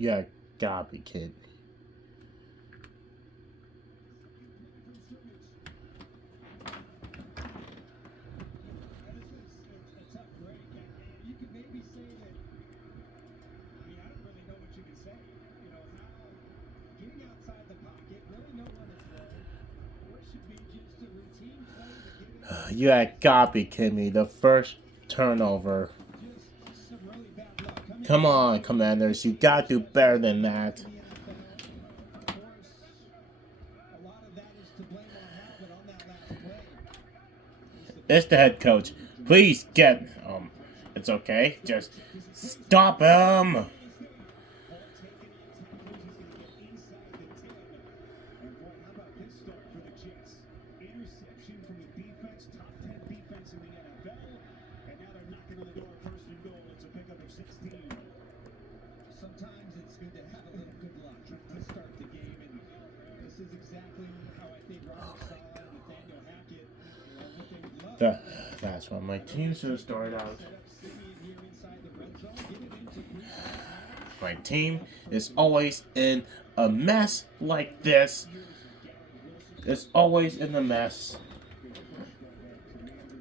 Yeah, gotta be kidding. You gotta be kidding me. The first turnover. Come on, Commanders. You gotta do better than that. It's the head coach. Please get it's okay. Just stop him. The, that's why my team should start out. My team is always in a mess like this. It's always in a mess.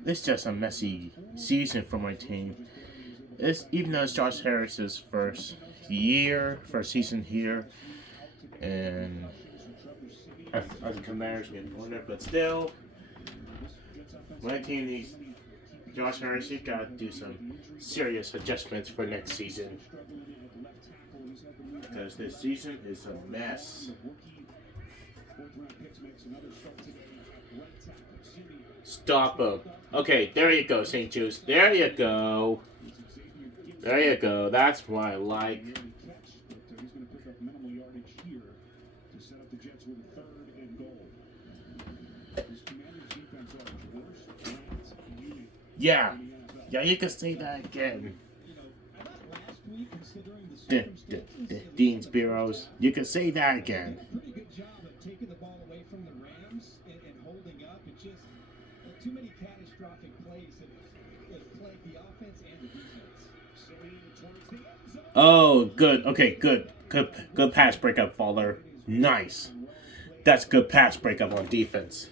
It's just a messy season for my team. It's even though it's Josh Harris's first season here, and as a Commanders getting winner, but still, my team needs Josh Harris. You gotta do some serious adjustments for next season because this season is a mess. Stop him. Okay, there you go, St. Juice. There you go. There you go. That's what I like. Yeah. Yeah, you can say that again. Dean Spiros. You can say that again. Oh, good. Okay, good. Good pass breakup, Fowler. Nice. That's good pass breakup on defense.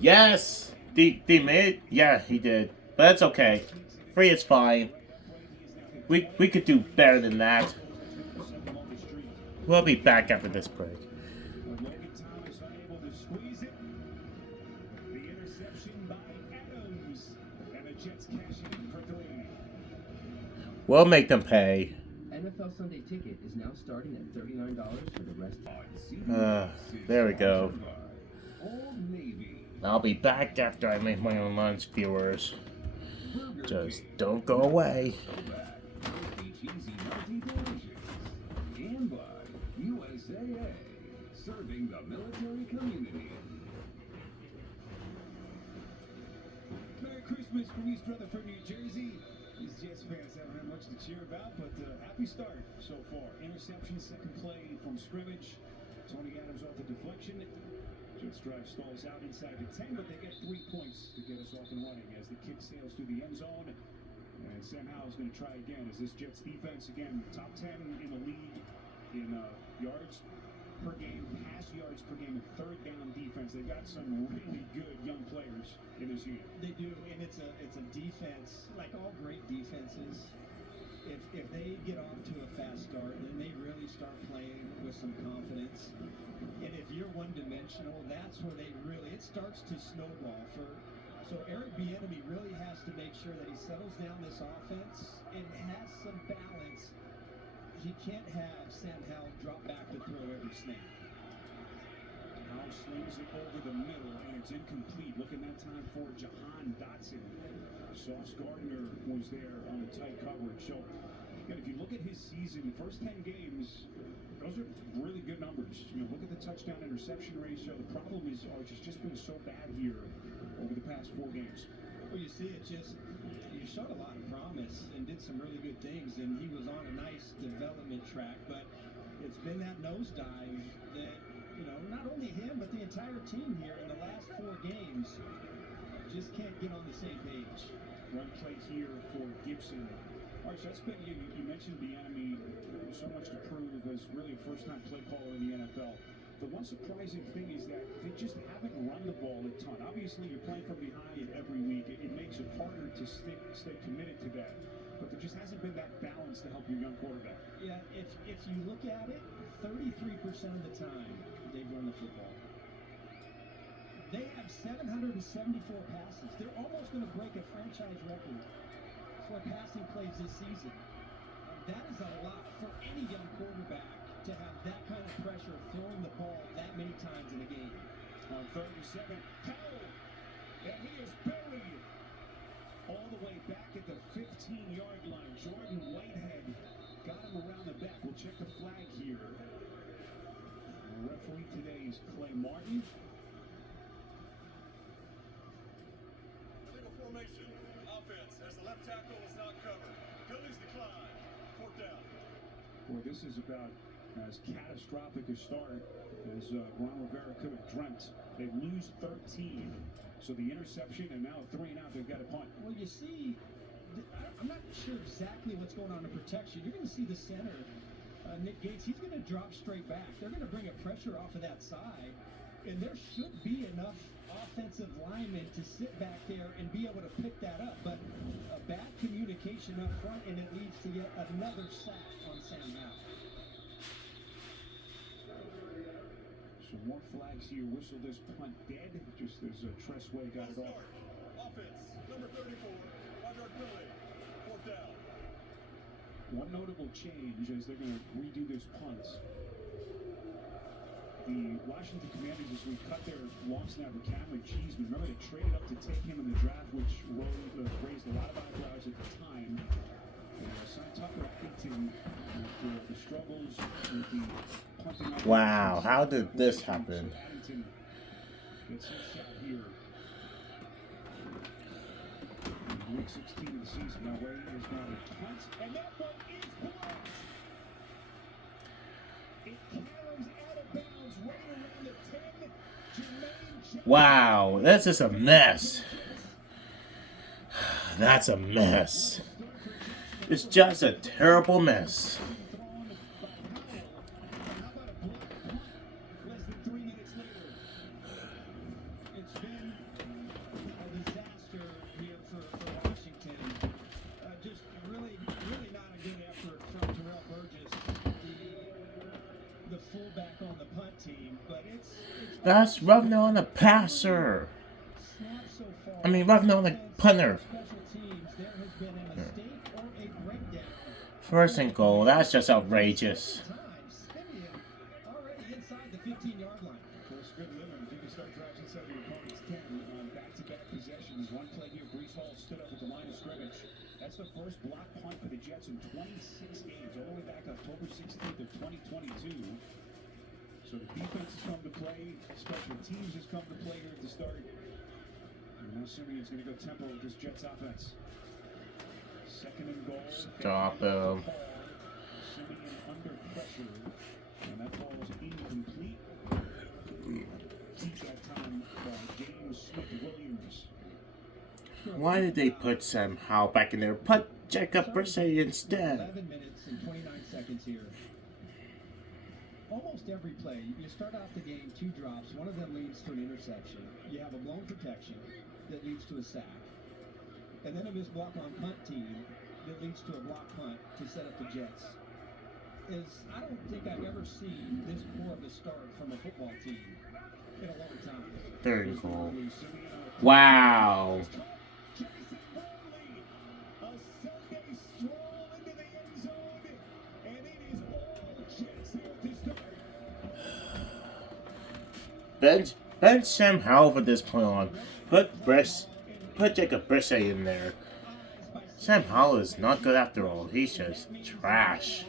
Yes! The mid? Yeah, he did. But that's okay. Free is fine. We could do better than that. We'll be back after this break. We'll make them pay. NFL Sunday Ticket is now starting at $39 for the rest. There we go. I'll be back after I make my own lunch, viewers. Just don't go away. And by USAA, serving the military community. Merry Christmas from East Rutherford, New Jersey. These Jets fans haven't had much to cheer about, but happy start so far. Interception, second play from scrimmage. Tony Adams off the deflection. Jets drive stalls out inside the 10, but they get 3 points to get us off and running as the kick sails through the end zone. And Sam Howell's going to try again as this Jets defense, again, top 10 in the league in yards per game, pass yards per game, and third down defense. They've got some really good young players in this unit. They do, and it's a defense, like all great defenses. If they get off to a fast start, then they really start playing with some confidence. And if you're one-dimensional, that's where it starts to snowball. So Eric Bieniemy really has to make sure that he settles down this offense and has some balance. He can't have Sam Howell drop back to throw every snap. Howell slings it over the middle, and it's incomplete. Looking that time for Jahan Dotson. Sauce Gardner was there on the tight coverage. So, again, if you look at his season, the first 10 games, Those are really good numbers. Look at the touchdown interception ratio. The problem is Arch has just been so bad here over the past 4 games. Well, you see, you showed a lot of promise and did some really good things, and he was on a nice development track, but it's been that nosedive that, not only him, but the entire team here in the last 4 games just can't get on the same page. Run play here for Gibson. Arch, that's been, you mentioned Bieniemy, so much to prove as really a first-time play caller in the NFL. The one surprising thing is that they just haven't run the ball a ton. Obviously, you're playing from behind every week. It makes it harder to stay committed to that. But there just hasn't been that balance to help your young quarterback. Yeah, if you look at it, 33% of the time they've run the football. They have 774 passes. They're almost going to break a franchise record for passing plays this season. That is a lot for any young quarterback to have that kind of pressure throwing the ball that many times in a game. On 3rd and 7, Powell, and he is buried all the way back at the 15-yard line. Jordan Whitehead got him around the back. We'll check the flag here. The referee today is Clay Martin. Illegal formation. Offense as the left tackle is not covered. Penalties decline. 4th down. Boy, this is about as catastrophic a start as Ron Rivera could have dreamt. They lose 13. So the interception, and now 3 and out, they've got a punt. Well, you see, I'm not sure exactly what's going on in protection. You're going to see the center, Nick Gates, he's going to drop straight back. They're going to bring a pressure off of that side, and there should be enough offensive linemen to sit back there and be able to pick that up. But a bad communication up front, and it leads to yet another sack on Sam Howell. So more flags here. Whistle this punt dead. Just as Tressway got it off. Offense, number 34, 5-yard penalty. 4th down. One notable change as they're going to redo this punt. The Washington Commanders this week cut their long snapper Cameron Cheeseman. Remember, they traded up to take him in the draft, which raised a lot of eyebrows at the time. Signed Tucker Payton after the struggles with the punting. Wow, how did this happen? Addington gets his shot here. Week 16 of the season. Now Ray is going to punt, and that one is blocked. It carries out of bounds right around the 10. Jermaine Johnson. Wow, this is a mess. That's a mess. It's just a terrible mess. That's roughing on the passer. I mean, roughing on the punter. First and goal. That's just outrageous. Already inside the 15-yard line. First good living. If you can start driving some of your opponent's 10 on back-to-back possessions. One play here, Breece Hall stood up at the line of scrimmage. That's the first block punt for the Jets in 26 games, all the way back October 16th of 2022. So the defense has come to play, special teams has come to play here at the start. And now Simeon's going to go tempo with this Jets offense. Second and goal. Stop him. Simeon under pressure, and that ball was incomplete. Keep that time by James Smith-Williams. Why did they put Sam Howell back in there? Put Jacob Brissett instead. 11 minutes and 29 seconds here. Almost every play, you start off the game 2 drops, one of them leads to an interception. You have a blown protection that leads to a sack. And then a missed block on punt team that leads to a block punt to set up the Jets. I don't think I've ever seen this poor of a start from a football team in a long time. Third and goal. Wow. Bench Sam Howell for this point on. Put Jacob Brissett in there. Sam Howell is not good after all. He's just trash.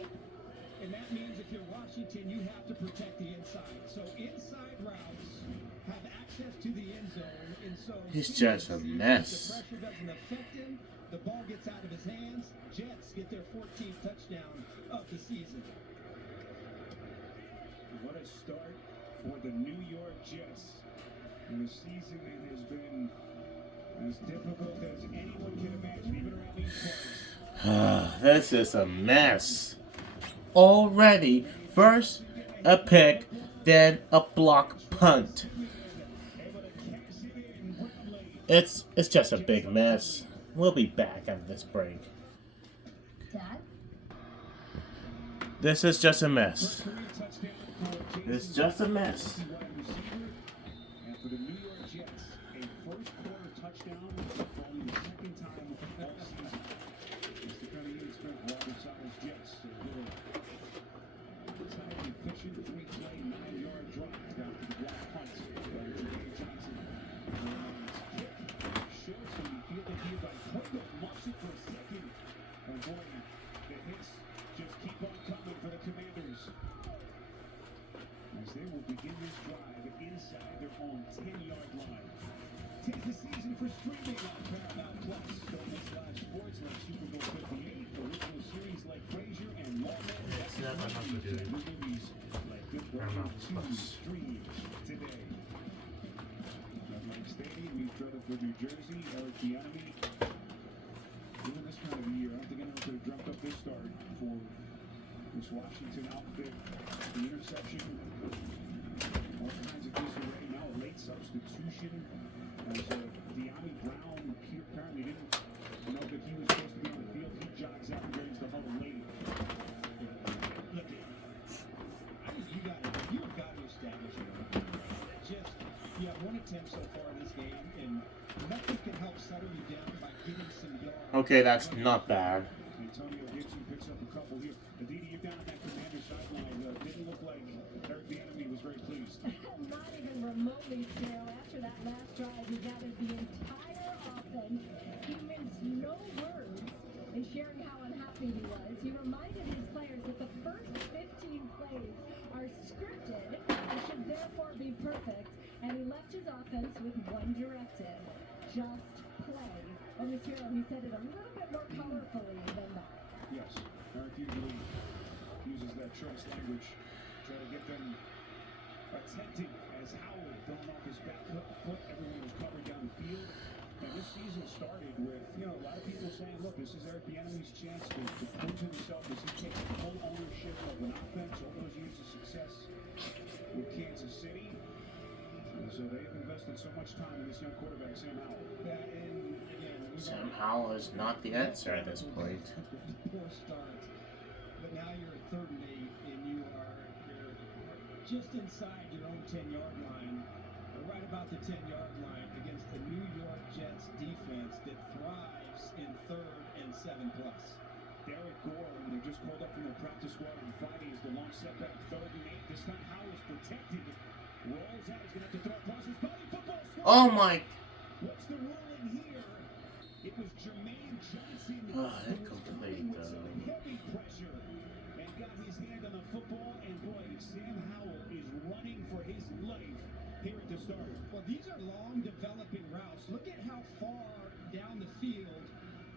And that means if you're Washington, you have to protect the inside. So inside routes have access to the end zone. And so He's just a mess. the pressure doesn't affect him. The ball gets out of his hands. Jets get their 14th touchdown of the season. What a start for the New York Jets. In a season that has been as difficult as anyone can imagine, even around these parts. This is a mess. Already, first a pick, then a block punt. It's just a big mess. We'll be back after this break. Dad? This is just a mess. It's just a mess. And for the New York Jets, a first quarter touchdown for only the second time all season. It's the kind of inexperienced Robert Saleh's Jets. It's how efficient 3-play 9-yard drive down to the block punt. Dave Johnson. Kick short, so you feel that he by Quavo muffs it for a second. And boy, the hits just keep on coming for the Commanders. As they will begin this drive inside their own 10-yard line. Tis the season for streaming on Paramount Plus. Don't miss live sports like Super Bowl 58, original series like Frasier, and Lawman. It's never enough to do. Movies like Good Paramount Burger 2 Plus. stream today. At Mike Stadium, East Rutherford, New Jersey, Eric Bieniemy. Even this kind of a year, I don't think anyone could have dreamt up this start for this Washington outfit. The interception, all kinds of disarray. Now a late substitution as De'Ami Brown apparently didn't know that he was supposed to be on the field. He jogs out and brings the huddle late. Look, I think you've got to establish it. Just, you have one attempt so far in this game, and nothing can help settle you down by getting some yards. Okay, that's not bad. Antonio Gibson picks up a couple here. Aditi, you're down on that Commander sideline. Didn't look like Eric Bieniemy was very pleased. Not even remotely, Phil. After that last drive, he gathered the entire offense. He minced no words in sharing how unhappy he was. He reminded his players that the first 15 plays are scripted and should therefore be perfect. And he left his offense with one directive: just play. On this hero, he said it a little bit more colorfully than that. Yes, Eric usually uses that choice language, try to get them attentive as Howard thrown off his back foot. Everyone was covered down the field. And this season started with, a lot of people saying, look, this is Eric Bieniemy's chance to prove himself as he takes full ownership of an offense, all those years of success with Kansas City. And so they've invested so much time in this young quarterback, Sam Howell. And again, Sam Howell is not the answer at this point. Poor start. But now you're at 3rd and 8, and you're just inside your own 10-yard line, or right about the 10-yard line against the New York Jets defense that thrives in 3rd and 7+. Derek Gore, who they just called up from their practice squad on Friday, is the long setback, 3rd and 8. This time Howell's protected. Rolls out, he's going to have to throw across his body. Football score. Oh my! What's the ruling here? It was Jermaine Johnson Oh, who that was complete, coming with some heavy pressure and got his hand on the football. And boy, Sam Howell is running for his life here at the start. Well, these are long developing routes. Look at how far down the field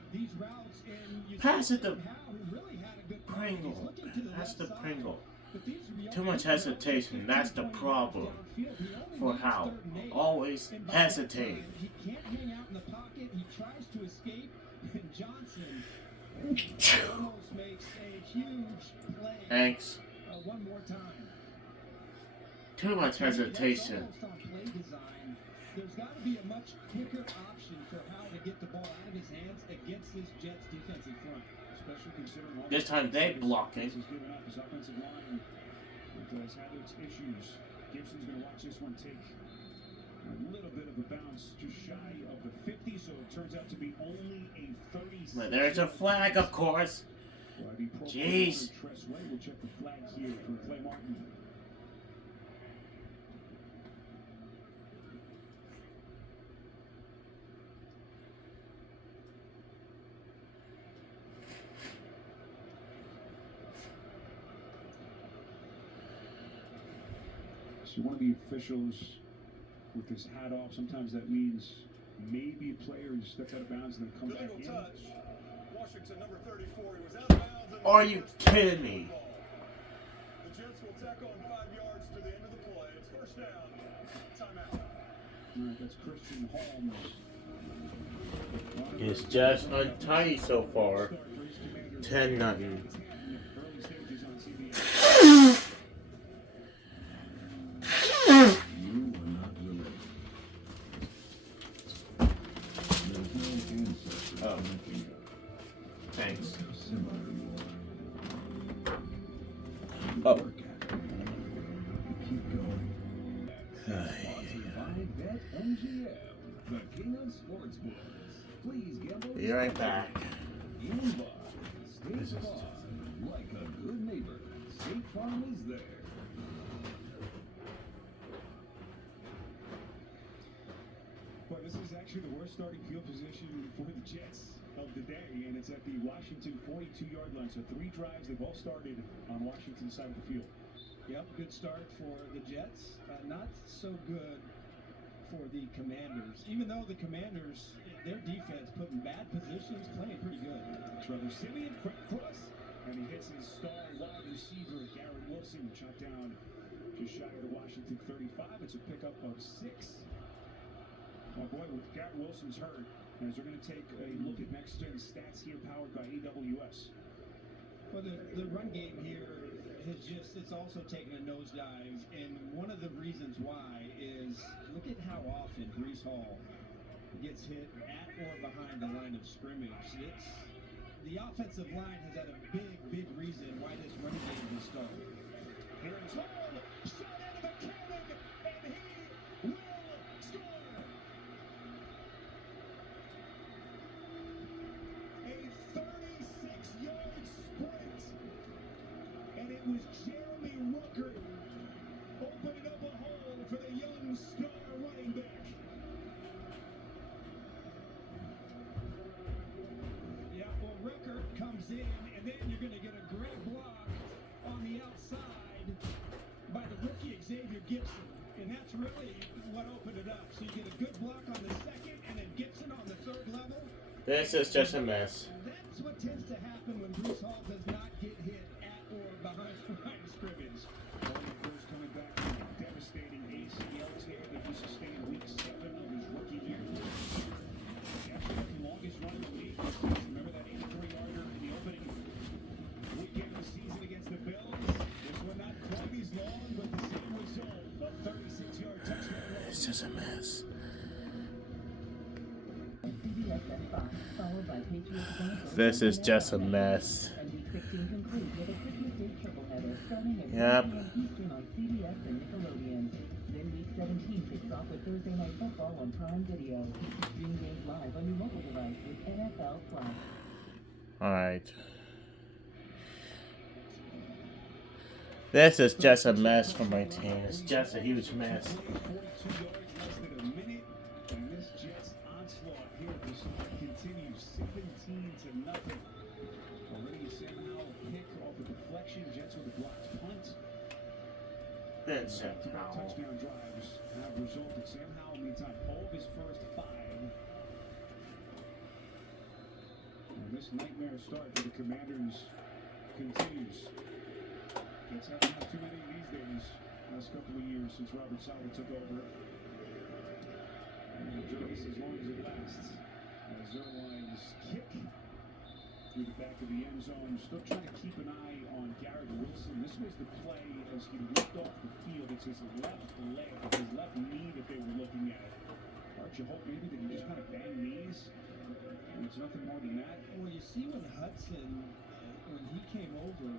these routes, and you Pass see it to Howell, who really had a good Pringle. He's looking to the That's left the side. Pringle. But these young Too much people are hesitation. That's the 15, 20 problem yards downfield. He only for needs Howell. 3rd and 8. Always And by hesitate. that time, he can't hang out in the pocket. He tries to escape, and Johnson almost makes a huge play. Thanks. One more time. Too much hesitation. That's almost on play design. There's got to be a much quicker option for how to get the ball out of his hands against this Jets defensive front. Especially considering all This time they blocking. He's given up his offensive line. Has had its issues. Gibson's going to watch this one take a little bit of a bounce just shy of the 50, so it turns out to be only a 36. But there's a flag, of course. Jeez. Tress Way will check the flag here for Clay Martin. So one of the officials with his hat off, sometimes that means maybe a player steps out of bounds and then comes back Illegal in. touch. Washington number 34. He was out of bounds. And Are you kidding me? The Jets will tack on 5 yards to the end of the play. It's first down. Timeout. All right, that's Christian Holmes. It's just untidy so far. 10-0. Early stages on CBS. Oh. Thanks. Oh. The king of sports books. Please gamble. Be right back. State Farm, like a good neighbor. State Farm is there. Well, this is actually the worst starting field position for the Jets of the day, and it's at the Washington 42-yard line. So 3 drives, they've all started on Washington's side of the field. Yep, good start for the Jets. Not so good for the Commanders. Even though the Commanders, their defense put in bad positions, playing pretty good. Trevor Siemian, quick cross, and he hits his star wide receiver, Garrett Wilson, shot down just shy of the Washington 35. It's a pickup of 6. Oh boy, with Garrett Wilson's hurt, as we're going to take a look at next-gen stats here, powered by AWS. Well, the run game here has it's also taken a nosedive, and one of the reasons why is look at how often Breece Hall gets hit at or behind the line of scrimmage. The offensive line has had a big reason why this running game has started. Here is Hall, shot out of the cannon, and he will score. A 36-yard sprint, and it was Jeremy Ruckert opening up a hole for the young star running back. Yeah, well, Ruckert comes in, and then you're going to get a great block on the outside by the rookie Xavier Gibson. And that's really what opened it up. So you get a good block on the second, and then Gibson on the third level. This is just a mess. That's what tends to happen when Breece Hall does not get hit at or behind the line of scrimmage. Only first coming back from a devastating ACL tear that he sustained week 7 of his rookie year. Actually, the longest run in the league this season. Remember that 83-yarder in the opening weekend of the season against the Bills? This one not quite as long, but the same result. A 36-yard touchdown run. It's just a mess. CBS and Fox, followed by Patriots Bengals. This is just a mess. And Week 16 concludes with a Christmas Day tripleheader starting at 3 Yep. p.m. Eastern on CBS and Nickelodeon. Then Week 17 kicks off with Thursday Night Football on Prime Video. Stream games live on your mobile device with NFL Plus. Alright. This is just a mess for my team. It's just a huge mess. 42 yards, less than a minute, and this Jets onslaught here at the start continues 17-0. Already a Sam Howell pick off a deflection. Jets with a blocked punt. Then Sam Back-to-back Howell. touchdown drives have resulted. Sam Howell, meantime, all of his first 5. And this nightmare start for the Commanders continues. Jets haven't had too many of these days last couple of years since Robert Saleh took over. And enjoy this as long as it lasts. As Zerline's kick through the back of the end zone. Still trying to keep an eye on Garrett Wilson. This was the play as he leaped off the field. It's his left leg, his left knee that they were looking at. Aren't you hope maybe that he just kind of bang knees? And it's nothing more than that. Well, you see when Hudson, when he came over,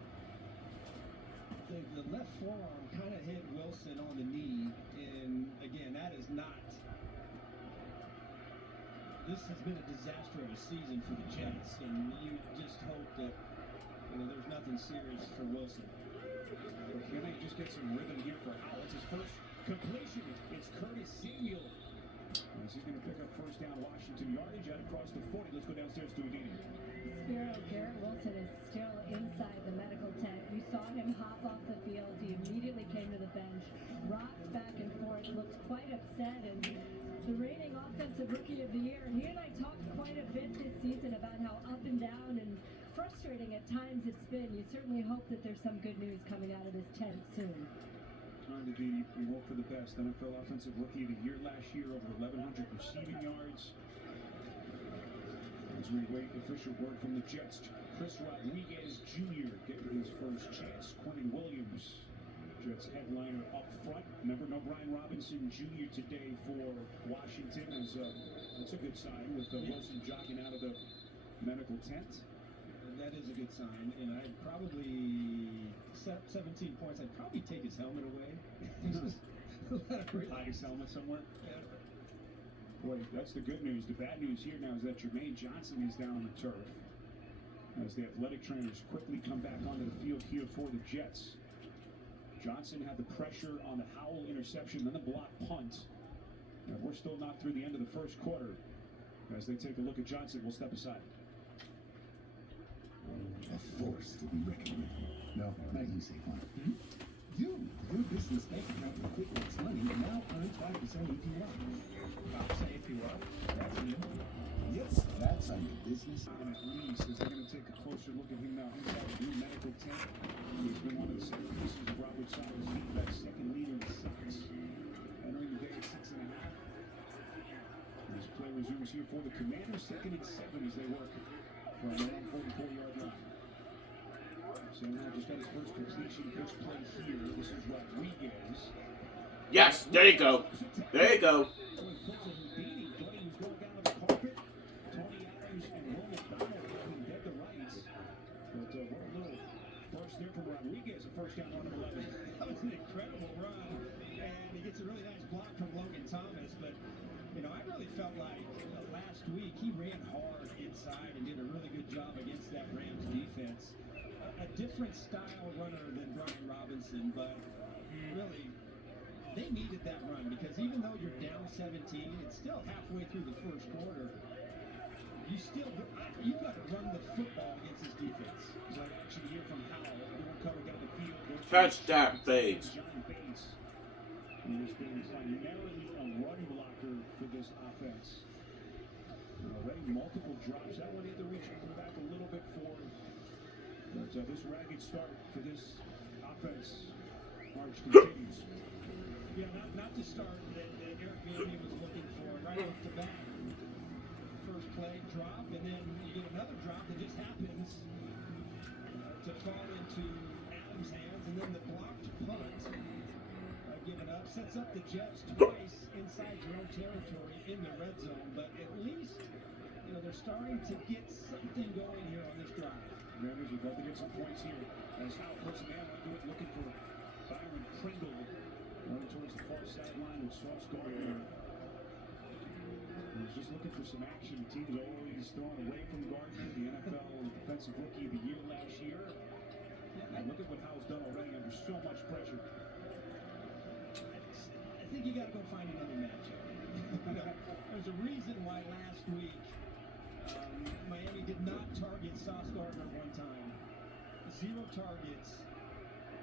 the left forearm kind of hit Wilson on the knee, and again, that is not. This has been a disaster of a season for the Jets, and you just hope that there's nothing serious for Wilson. But can they just get some rhythm here for Howell? It's his first completion. It's Curtis Samuel. As he's going to pick up first down Washington yardage out across the 40. Let's go downstairs to Adini. Spiro, Garrett Wilson is still inside the medical tent. You saw him him hop off the field. He immediately came to the bench, rocked back and forth, looked quite upset, and the reigning offensive rookie of the year. And he and I talked quite a bit this season about how up and down and frustrating at times it's been. You certainly hope that there's some good news coming out of this tent soon. Trying to be hope for the best. NFL Offensive Rookie of the Year last year, over 1,100 receiving yards. As we wait official word from the Jets, Chris Rodriguez Jr. getting his first chance. Quentin Williams, Jets headliner up front. Remember, no Brian Robinson Jr. today for Washington. That's a good sign with Wilson jogging out of the medical tent. That is a good sign, and I'd probably 17 points. I'd probably take his helmet away. Hide his helmet somewhere. Boy, that's the good news. The bad news here now is that Jermaine Johnson is down on the turf as the athletic trainers quickly come back onto the field here for the Jets. Johnson had the pressure on the Howell interception, then the block punt. And we're still not through the end of the first quarter. As they take a look at Johnson, we'll step aside. A force to be reckoned with. No, not you, Saquon. Your business bank account with QuickBooks Money now earns 5% APY. 5% APY? That's new. Yes, that's on your business. And at least, as they're going to take a closer look at him now inside the new medical tent. He's been one of the centerpieces of Robert Sala's defense, second leader in sacks. Entering the day at 6.5. This play resumes here for the Commanders, 2nd and 7 as they work from their own 44-yard line. So now just got his first completion, first play here. This is Rodriguez. Yes, there you go. There you go. So he puts a beating. Tony was going down to the carpet. Tony Adams and Ronald Donald having dead to rights. But what a little burst there from Rodriguez, a first down on 11. That was an incredible run, and he gets a really nice block from Logan Thomas. But you know, I really felt like last week he ran hard inside and did a really good job against that Rams defense. A different style runner than Brian Robinson, but really, they needed that run because even though you're down 17, it's still halfway through the first quarter. You got to run the football against this defense. Play action here from Howell. Everyone coming down the field. Touchdown, Bates. John Bates. He has been primarily a run blocker for this offense. Already multiple drops. That one had to reach back a little bit for. But this ragged start for this offense march continues. Yeah, not the start that Eric Bieniemy was looking for right off the bat. First play, drop, and then you get another drop that just happens to fall into Adams' hands, and then the blocked punt given up sets up the Jets twice inside their own territory in the red zone. But at least, you know, they're starting to get something going here on this drive. Commanders would love to get some points here. As Howell puts a man onto it, looking for Byron Pringle. Going towards the far sideline with Sauce Gardner. He's just looking for some action. The team is always thrown away from Gardner, the NFL Defensive Rookie of the Year last year. And look at what Howell's done already under so much pressure. I think you got to go find another matchup. There's a reason why last week Miami did not target Sauce Gardner one time. 0 targets.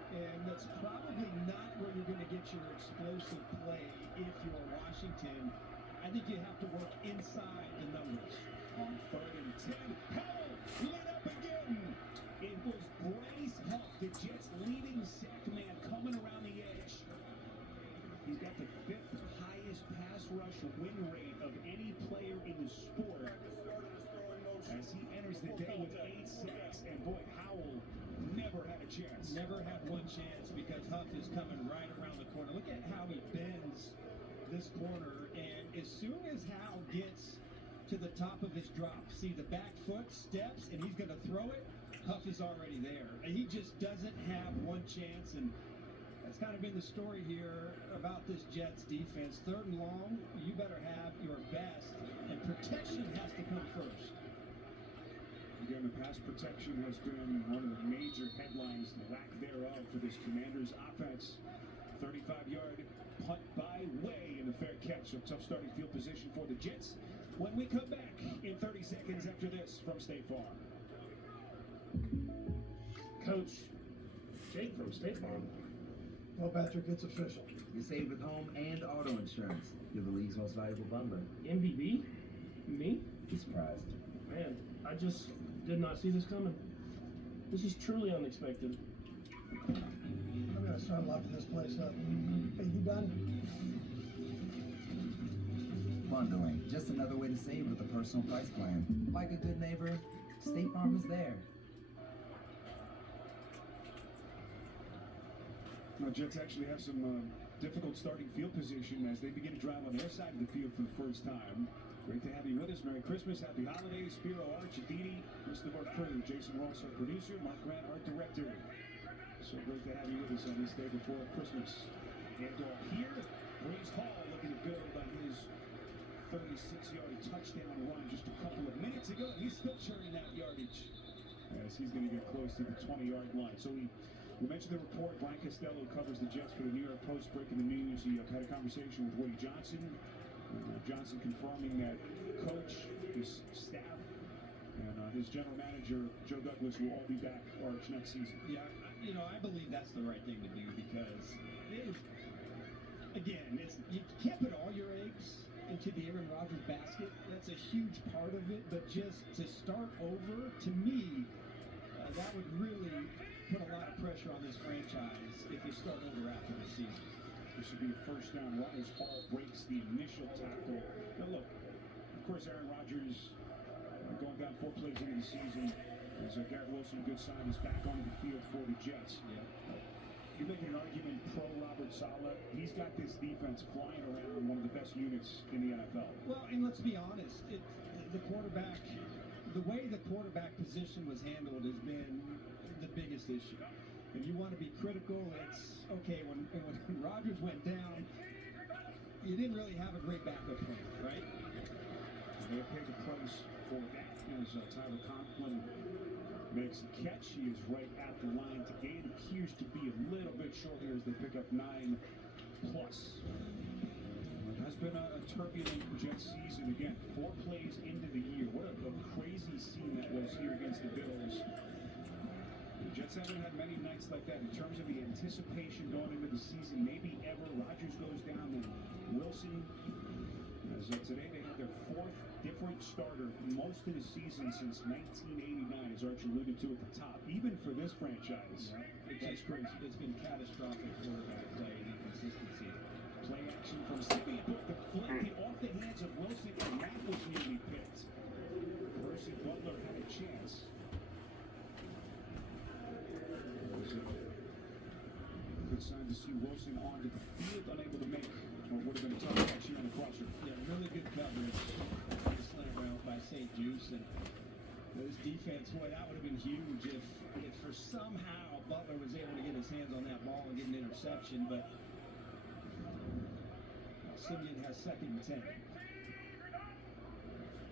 And that's probably not where you're going to get your explosive play if you're Washington. I think you have to work inside the numbers. On 3rd and 10, Howell lit up again. It was Bryce Huff, the Jets' leading sack man, coming around the edge. He's got the 5th highest pass rush win rate of any player in the sport as he enters the day with 8 sacks. And boy, Howell never had a chance. Never had one chance because Huff is coming right around the corner. Look at how he bends this corner, and as soon as Howell gets to the top of his drop, see the back foot steps, and he's going to throw it, Huff is already there. And he just doesn't have one chance, and that's kind of been the story here about this Jets defense. 3rd and long, you better have your best, and protection has to come first. Again, the pass protection has been one of the major headlines, the lack thereof for this Commanders offense. 35-yard punt by Way and a fair catch. So tough starting field position for the Jets. When we come back in 30 seconds after this from State Farm. Coach, shake from State Farm. Well, Patrick, it's official. You save with home and auto insurance. You're the league's most valuable bundler. MVB? Me? Be surprised. Man, I just did not see this coming. This is truly unexpected. I'm gonna start locking this place up. Hey, you done? Bundling. Just another way to save with a personal price plan. Like a good neighbor, State Farm is there. Now, Jets actually have some difficult starting field position as they begin to drive on their side of the field for the first time. Great to have you with us. Merry Christmas, Happy Holidays. Spiro Archidini, rest of our crew. Jason Ross, our producer. Mark Grant, our director. So great to have you with us on this day before Christmas. And here, Brees Hall looking to build on his 36-yard touchdown run just a couple of minutes ago. He's still churning that yardage as he's going to get close to the 20-yard line. So we mentioned the report. Brian Costello covers the Jets for the New York Post, breaking the news. He had a conversation with Woody Johnson. Johnson confirming that coach, his staff, and his general manager, Joe Douglas, will all be back Arch next season. Yeah, I believe that's the right thing to do because, you can't put all your eggs into the Aaron Rodgers basket. That's a huge part of it, but just to start over, to me, that would really put a lot of pressure on this franchise if you start over after the season. This should be a first down run as Hall breaks the initial tackle. Now look, of course Aaron Rodgers going down 4 plays into the season as Garrett Wilson, good sign, is back onto the field for the Jets. Yeah. You make an argument pro Robert Saleh. He's got this defense flying around, one of the best units in the NFL. Well, and let's be honest, the quarterback, the way the quarterback position was handled has been the biggest issue. If you want to be critical, it's okay. When Rodgers went down, you didn't really have a great backup plan, right? They paid the price for that as Tyler Conklin makes a catch. He is right at the line to gain. Appears to be a little bit short here as they pick up 9+. It has been a turbulent Jets season again. 4 plays into the year. What a crazy scene that was here against the Bills. The Jets haven't had many nights like that in terms of the anticipation going into the season. Maybe ever. Rodgers goes down, then Wilson. As today they have their 4th different starter most of the season since 1989, as Arch alluded to at the top. Even for this franchise, That's crazy. It's been catastrophic quarterback play and inconsistency. Play action from Simeon, deflected off the hands of Wilson, and that was nearly picked. Percy Butler had a chance. Good sign to see Wilson onto the field, unable to make what would have been a tough catch here on the crosser. Yeah, really good coverage. Slant around by St. Juice, and this defense, boy, that would have been huge if for somehow Butler was able to get his hands on that ball and get an interception, but Simeon has 2nd and 10.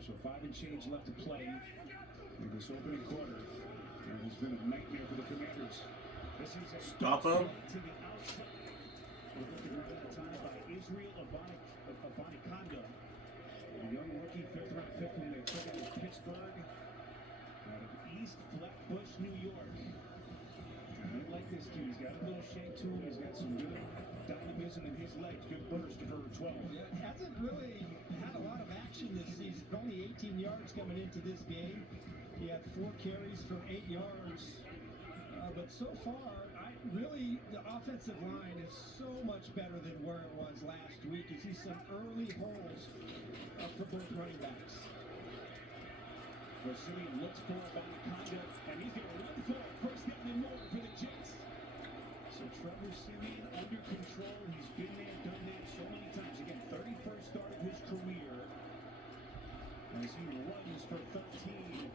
So 5 and change left to play in this opening quarter. And it's been a nightmare for the Commanders. This is a Stop him. to the outside. We're looking right at the time by Israel Abanikanda. A young rookie, 5th-round pick who they took out of Pittsburgh, out of East Flatbush, New York. I like this kid. He's got a little shake to him. He's got some good dynamism in his legs. Good burst for 12. Yeah, hasn't really had a lot of action this season. Only 18 yards coming into this game. He had 4 carries for 8 yards. But so far, the offensive line is so much better than where it was last week. You see some early holes for both running backs. Simeon looks for Abanikanda, and he's going to run for it. First down and more for the Jets. So Trevor Simeon under control. He's been there, done that so many times. Again, 31st start of his career. As he runs for 13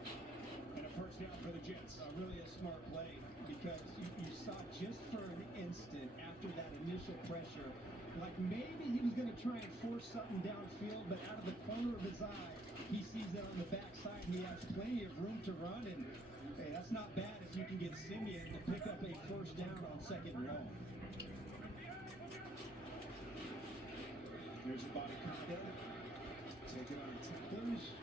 and a first down for the Jets. Really a smart play because you saw just for an instant after that initial pressure, like maybe he was going to try and force something downfield, but out of the corner of his eye, he sees that on the backside. He has plenty of room to run, and hey, that's not bad if you can get Simeon to pick up a first down on 2nd and long. Here's Abanikanda taking on tacklers.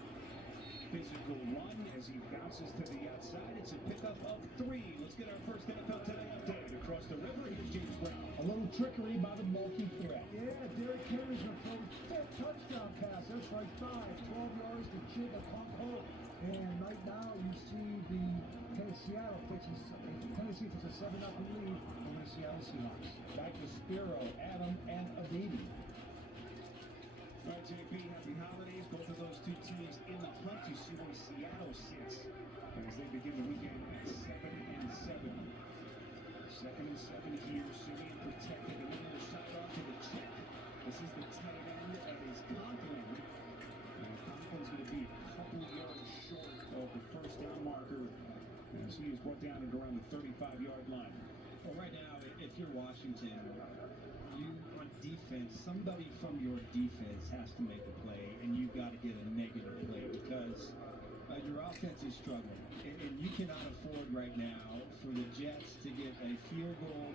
physical run as he bounces to the outside. It's a pickup of 3. Let's get our first NFL Today update. Across the river, here's James Brown. A little trickery by the multi-threat. Yeah, Derrick Henry's approach. Full touchdown pass. That's right, 12 yards to Jigga Punk Hole. And right now you see the Seattle pitches. Tennessee takes a 7-0 lead over the Seattle Seahawks. Back to Spiro, Adam, and Abedi. All right, JP, happy holidays. Both of those two teams in the hunt to see where Seattle sits as they begin the weekend at 7-7. 2nd and 7 here. Simeon protected. And then the shot off to the check. This is the tight end that is Conklin. And Conklin's going to be a couple yards short of the first down marker as he is brought down at around the 35-yard line. Well, right now, if you're Washington, you on defense, somebody from your defense has to make a play, and you've got to get a negative play because your offense is struggling. And you cannot afford right now for the Jets to get a field goal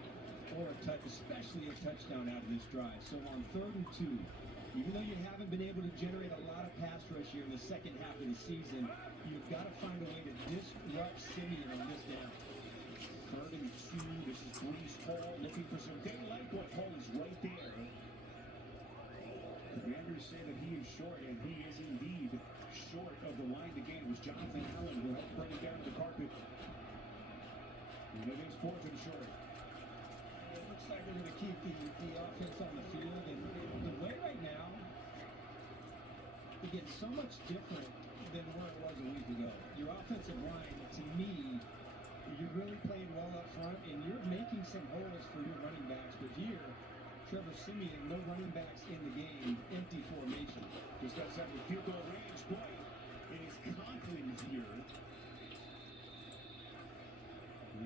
or a touch, especially a touchdown out of this drive. So on 3rd and 2, even though you haven't been able to generate a lot of pass rush here in the second half of the season, you've got to find a way to disrupt Simeon on this down. 3rd and 2, this is Brees Hall looking for some daylight, but Hall is right there. The Commanders say that he is short, and he is indeed short of the line to gain. It was Jonathan Allen who helped bring it down to the carpet. And it is 4th and short. It looks like they're going to keep the offense on the field, and the way right now, again, so much different than where it was a week ago. Your offensive line, to me, you're really playing well up front, and you're making some holes for your running backs. But here, Trevor Simeon, no running backs in the game, empty formation. Just outside the field goal range, boy, it is Conklin here.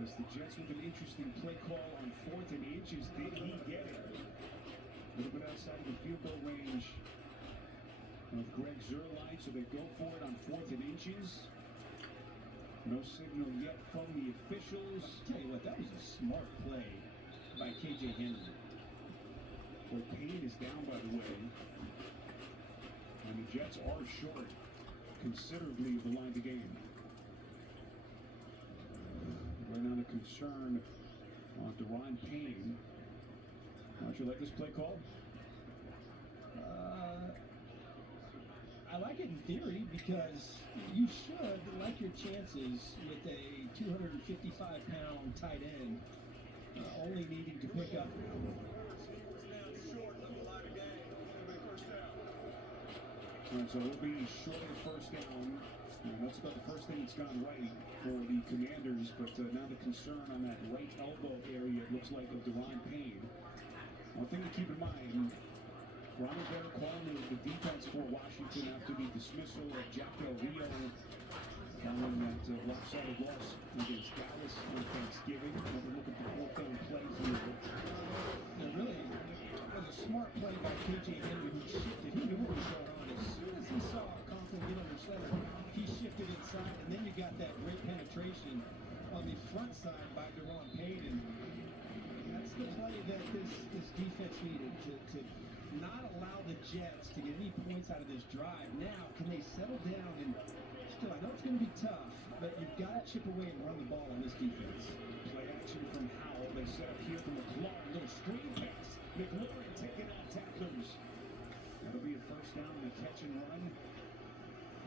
As the Jets with an interesting play call on 4th and inches, did he get it? A little bit outside of the field goal range of Greg Zuerlein, so they go for it on 4th and inches. No signal yet from the officials. I'll tell you what, that was a smart play by KJ Henry. Well, Payne is down, by the way. And the Jets are short considerably of the line to gain. Right now the concern on Deron Payne. Don't you like this play call? I like it in theory because you should like your chances with a 255-pound tight end only needing to pick up. All right, so we'll be short of first down. And that's about the first thing that's gone right for the Commanders. But now the concern on that right elbow area, it looks like, of Deron Payne. One thing to keep in mind, Ron Rivera calling the defense for Washington after the dismissal of Jack Del Rio following that lopsided loss against Dallas on Thanksgiving. We're looking for 4th down plays here. Now, really, it was a smart play by KJ Henry who shifted. He knew what was going on. As soon as he saw Conklin get under center, he shifted inside, and then you got that great penetration on the front side by Deron Payne. And that's the play that this defense needed to not allow the Jets to get any points out of this drive. Now, can they settle down and still, I know it's going to be tough, but you've got to chip away and run the ball on this defense. Play action from Howell. They set up here from McLaurin. Little screen pass. McLaurin taking out tacklers. That'll be a first down and a catch and run.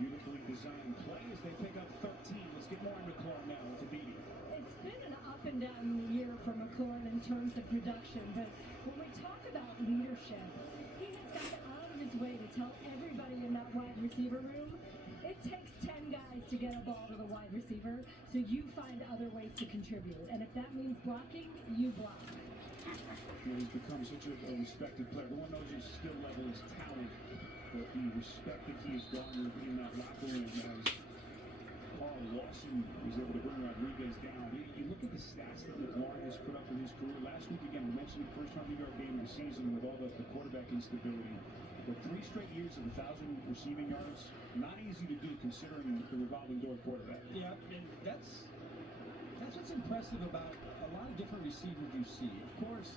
Beautifully designed play as they pick up 13. Let's get more on McLaurin now with the beating. It's been an up and down year for McLaurin in terms of production, but when we talk about leadership, he has gone out of his way to tell everybody in that wide receiver room, it takes 10 guys to get a ball to the wide receiver, so you find other ways to contribute. And if that means blocking, you block. He's become such a respected player. Everyone knows his skill level, his talent, but the respect that he has garnered in that locker room as Carl Lawson was able to bring Rodriguez down. You look at the stats that McLaurin has put up in his career. Last week, again, we mentioned the first 100-yard game of the season with all the quarterback instability. But 3 straight years of 1,000 receiving yards, not easy to do considering the revolving door quarterback. Yeah, and that's what's impressive about a lot of different receivers you see. Of course,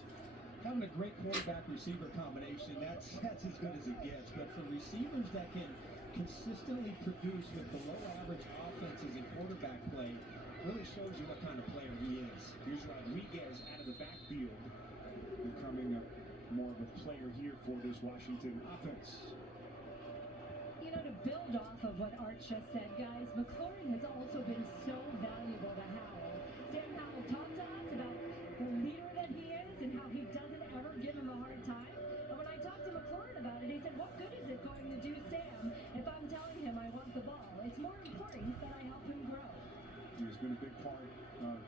having a great quarterback receiver combination, that's as good as it gets. But for receivers that can consistently produce with below average offenses and quarterback play really shows you what kind of player he is. Here's Rodriguez out of the backfield, becoming more of a player here for this Washington offense. You know, to build off of what Art just said, guys, McLaurin has also been so valuable to Howell. Sam Howell talked to us about the leader that he is and how he doesn't ever give him a hard time. And when I talked to McLaurin about it, he said, what good is it going to do Sam if I'm telling him I want the ball? It's more important that I help him grow. There's been a big part of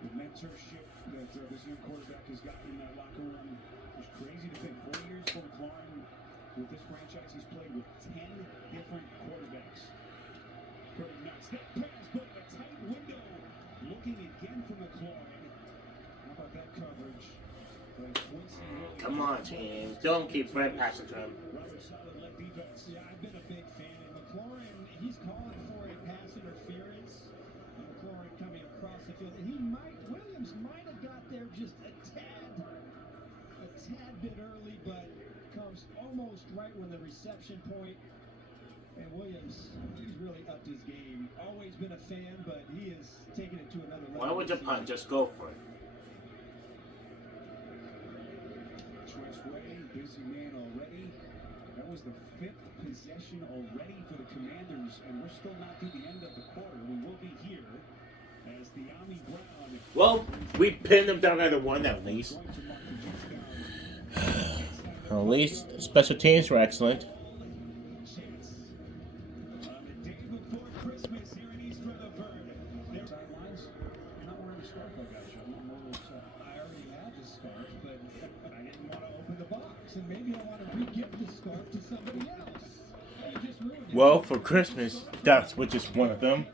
the mentorship that this young quarterback has gotten in that locker room. It's crazy to think 4 years for McLaurin. With this franchise, he's played with 10 different quarterbacks. Pretty nuts. That pass, but a tight window. Looking again for McLaurin. How about that coverage? Come on, team. Don't keep red passing to him. Robert Saleh led defense. Yeah, I've been a big fan. And McLaurin, he's calling for a pass interference. And McLaurin coming across the field. And Williams might have got there just a tad bit early, but comes almost right when the reception point. And Williams, he's really upped his game. Always been a fan, but he is taking it to another level. Why would you punt? Just go for it. Tress Way, busy man already. That was the 5th possession already for the Commanders, and we're still not through the end of the quarter. We will be here as the Ami Brown. Well, we pinned them down at one at least. At least special teams were excellent. The day before Christmas here in East Rutherford. Their sidelines. You're not wearing a scarf like that, Joe. I already had the scarf, but I didn't want to open the box, and maybe I want to re-gift the scarf to somebody else. You just ruined it. Well, for Christmas, that's which is one of them.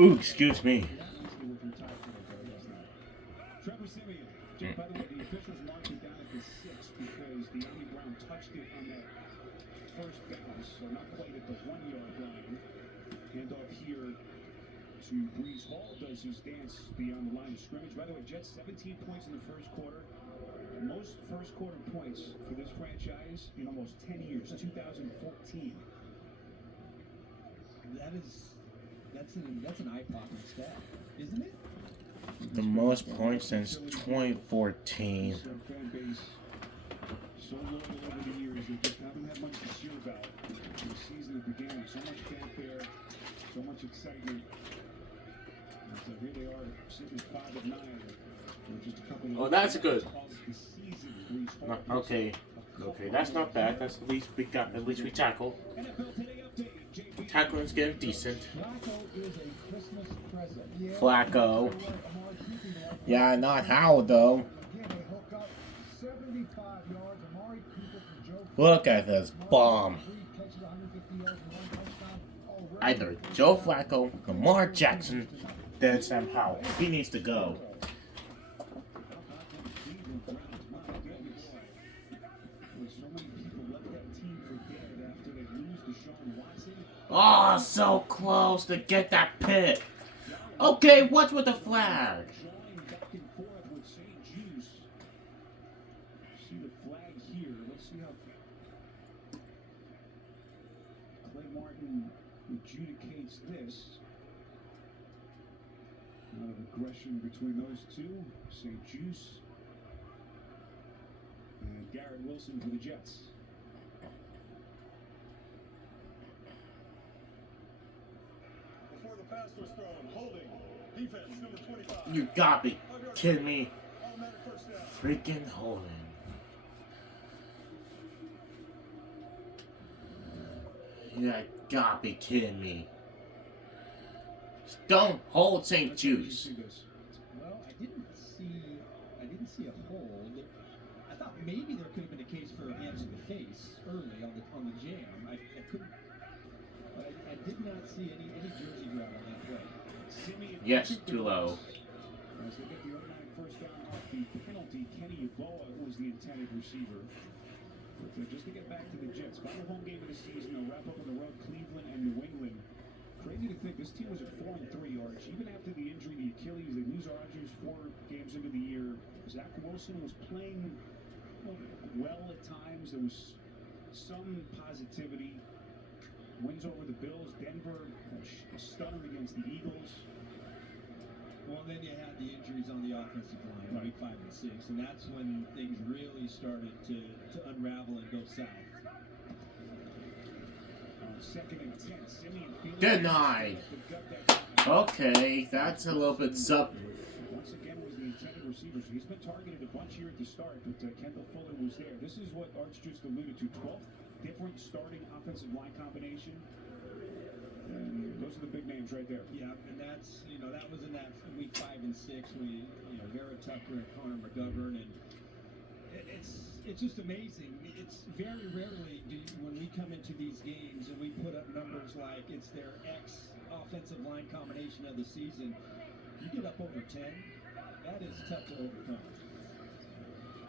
Ooh, excuse me. Trevor Siemian. By the way, the officials marked it down at the 6 because the Ami Brown touched it on that first bounce, so not quite at the 1-yard line. Handoff here to Brees Hall, does his dance beyond the line of scrimmage. By the way, Jets 17 points in the first quarter. Most first quarter points for this franchise in almost 10 years, 2014. That's an eye-popping stat, isn't it? The most points since 2014. Fan base so loyal over the years, they just haven't had much to cheer about. The season began with so much fanfare, so much excitement. And so here they are, sitting at 5-9. Just a couple of That's good. the season. No, okay, that's not bad. That's at least we got. At least we tackled. NFL Today update. Tackling's getting decent. Flacco is a Christmas present. Flacco. Yeah, not Howell though. Again, they hook up 75 yards. Amari Cooper from Joe. Look at this bomb. 3 catches, 150 yards, and 1 touchdown. Either Joe Flacco, Lamar Jackson, then Sam Howell. He needs to go. Oh, so close to get that pick. Okay, what's with the flag? Back and forth with St. Juice. See the flag here. Let's see how Clay Martin adjudicates this. A lot of aggression between those two. St. Juice and Garrett Wilson for the Jets. Before the pass was thrown, holding. Defense, number 25. You gotta be kidding me. Automatic first down. Freaking holding. You gotta be kidding me. Don't hold St. Juice. Well, I didn't see a hold. I thought maybe there could have been a case for hands in the face early on the jam. I couldn't. But I did not see any jersey grab on that play. Yes, too low. As they get the automatic first down off the penalty, Kenny Yeboah was the intended receiver. But just to get back to the Jets, final home game of the season, they'll wrap up on the road, Cleveland and New England. Crazy to think this team was at 4-3, Arch. Even after the injury, the Achilles, they lose Rodgers 4 games into the year. Zach Wilson was playing well at times. There was some positivity. Wins over the Bills, Denver, a stunner against the Eagles. Well, then you had the injuries on the offensive line, week 5 and 6, and that's when things really started to unravel and go south. Second and 10, Simeon Felix. Denied. Okay, that's a little bit sub. Once again was the intended receiver, so he's been targeted a bunch here at the start, but Kendall Fuller was there. This is what Arch just alluded to, 12th different starting offensive line combination. And those are the big names right there. Yeah, and that's, that was in that week 5 and 6 when, Vera Tucker and Connor McGovern, and it's just amazing. It's very rarely when we come into these games and we put up numbers like it's their X offensive line combination of the season. You get up over 10, that is tough to overcome.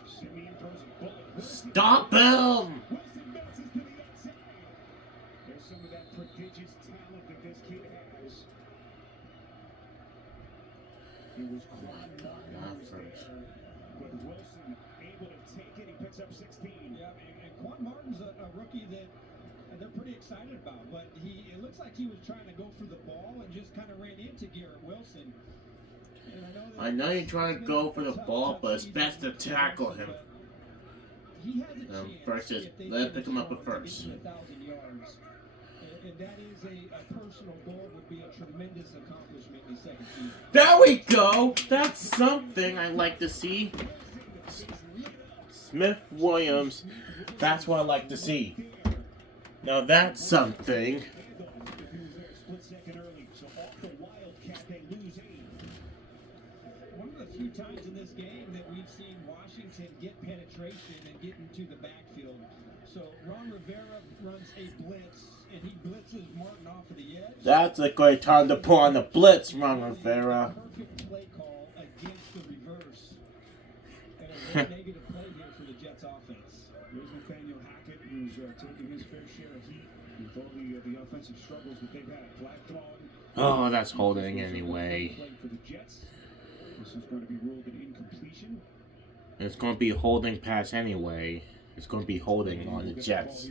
Simeon throws a bullet. Stop him! Wilson bounces to the outside. There's some of that prodigious talent that this kid has. It was Quan Martin who was there, but Wilson able to take it. He picks up 16. Yeah, and Quan Martin's a rookie that they're pretty excited about, but it looks like he was trying to go for the ball and just kind of ran into Garrett Wilson. And I know you're trying to go for the ball, but it's best to tackle him. He has a chance first, just if they let can pick him up strong at to get first. to 1,000 yards. And that is a personal goal, would be a tremendous accomplishment in the second season. There we go! That's something I like to see. Smith Williams, that's what I like to see. Now that's something. One of the few times in this game that we've seen Washington get penetration and get into the backfield. So Ron Rivera runs a blitz, and he blitzes Martin off of the edge. That's a great time to pull on the blitz, Ron Rivera. Perfect play call against the reverse. And a very negative play here for the Jets offense. There's Nathaniel Hackett, who's taking his fair share of heat with all the offensive struggles that they've had. Flag thrown. Oh, that's holding anyway. For the Jets. This is going to be ruled an incompletion. It's going to be holding pass anyway. It's going to be holding on the Jets.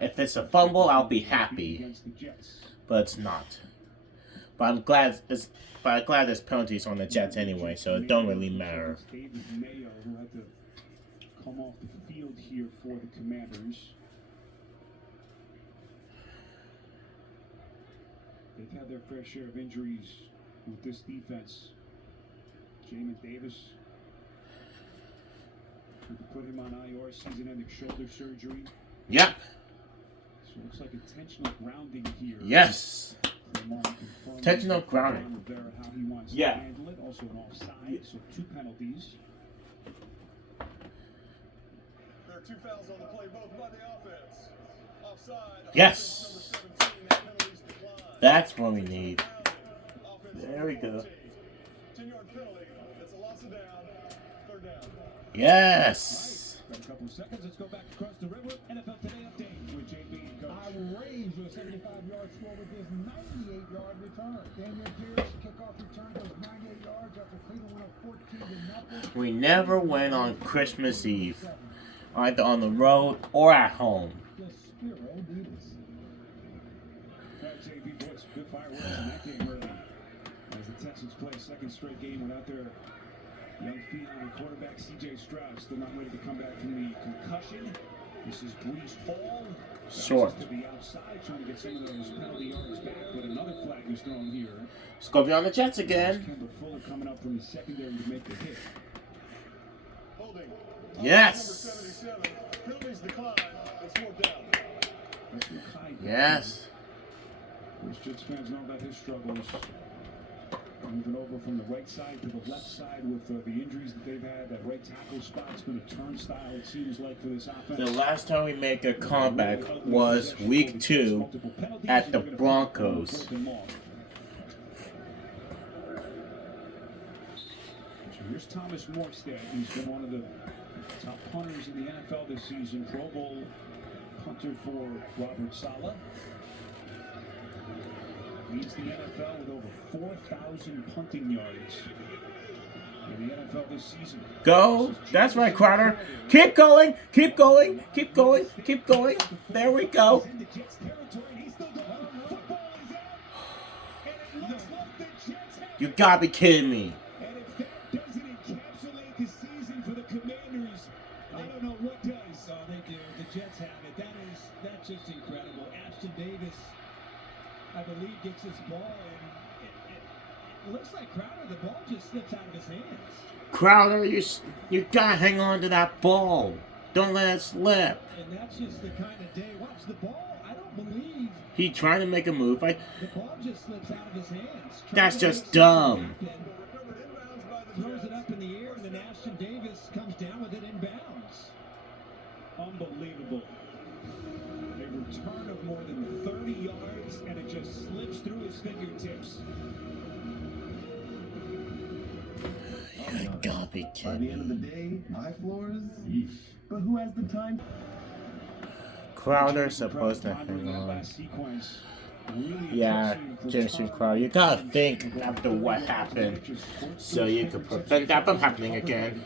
If it's a fumble, I'll be happy. But it's not. But I'm glad there's penalties on the Jets anyway, so it don't really matter. David Mayo, who had to come off the field here for the Commanders. They've had their fair share of injuries with this defense. Jamin Davis, put him on IR, season-ending shoulder surgery. Yep. So it looks like intentional grounding here. Yes. Intentional grounding. How he wants Yeah. to handle it. Also an offside, so 2 penalties. There are 2 fouls on the play, both by the offense. Offside. Yes. Number 17, that penalty's declined. That's what we need. There we go. 10-yard penalty. That's a loss of down. 3rd down. Yes. Got a couple of seconds. Let's go back across the river. NFL Today update with JB and Coach. Outraged with a 75-yard score with his 98-yard return. Damian Pierce kickoff return goes 98 yards after Cleveland went up 14-0. We never went on Christmas Eve, either on the road or at home. The Spiro Beatles. JB, boys, good fireworks in that game early. As the Texans play a second straight game without their young phenom quarterback C.J. Stroud, still not ready to come back from the concussion. This is Breece Hall. Short. To the outside, trying to get some of those penalty yards back, but another flag is thrown here. It's going to be on the Jets again. Kendall Fuller coming up from the secondary to make the hit. Holding. Yes. Number 77. Penalties decline. It's 4th down. That's Makai. Yes. Which Jets fans know about his struggles. Moving over from the right side to the left side with the injuries that they've had. That right tackle spot's been a turnstile, it seems like, for this offense. The last time we made a comeback was week 2 at the Broncos. So here's Thomas Morstead. He's been one of the top punters in the NFL this season. Pro Bowl punter for Robert Saleh. Leads the NFL with over 4,000 punting yards. in the NFL this season. Go. That's right, Crowder. Keep going. Keep going. Keep going. Keep going. There we go. In the Jets territory, and he's still going. Football is out. And it looks like the Jets have You gotta be kidding me. And if that doesn't encapsulate the season for the Commanders, I don't know what does. Oh, they do. The Jets have it. That's just incredible. Ashton Davis, I believe, gets this ball, and it looks like Crowder, the ball just slips out of his hands. Crowder, you gotta hang on to that ball. Don't let it slip. And that's just the kind of day. Watch the ball. I don't believe He trying to make a move. the ball just slips out of his hands. That's just dumb. Throws it up in the air, and then Ashton Davis comes down with it inbounds. Unbelievable. A return of more than 30 yards, and it just slips through his fingertips. You gotta be By kidding the end of the me. day, high floors. But who has the time? Crowder's supposed to hang on. Yeah, Jason Crowder, you gotta think after what happened so you can prevent that from happening again.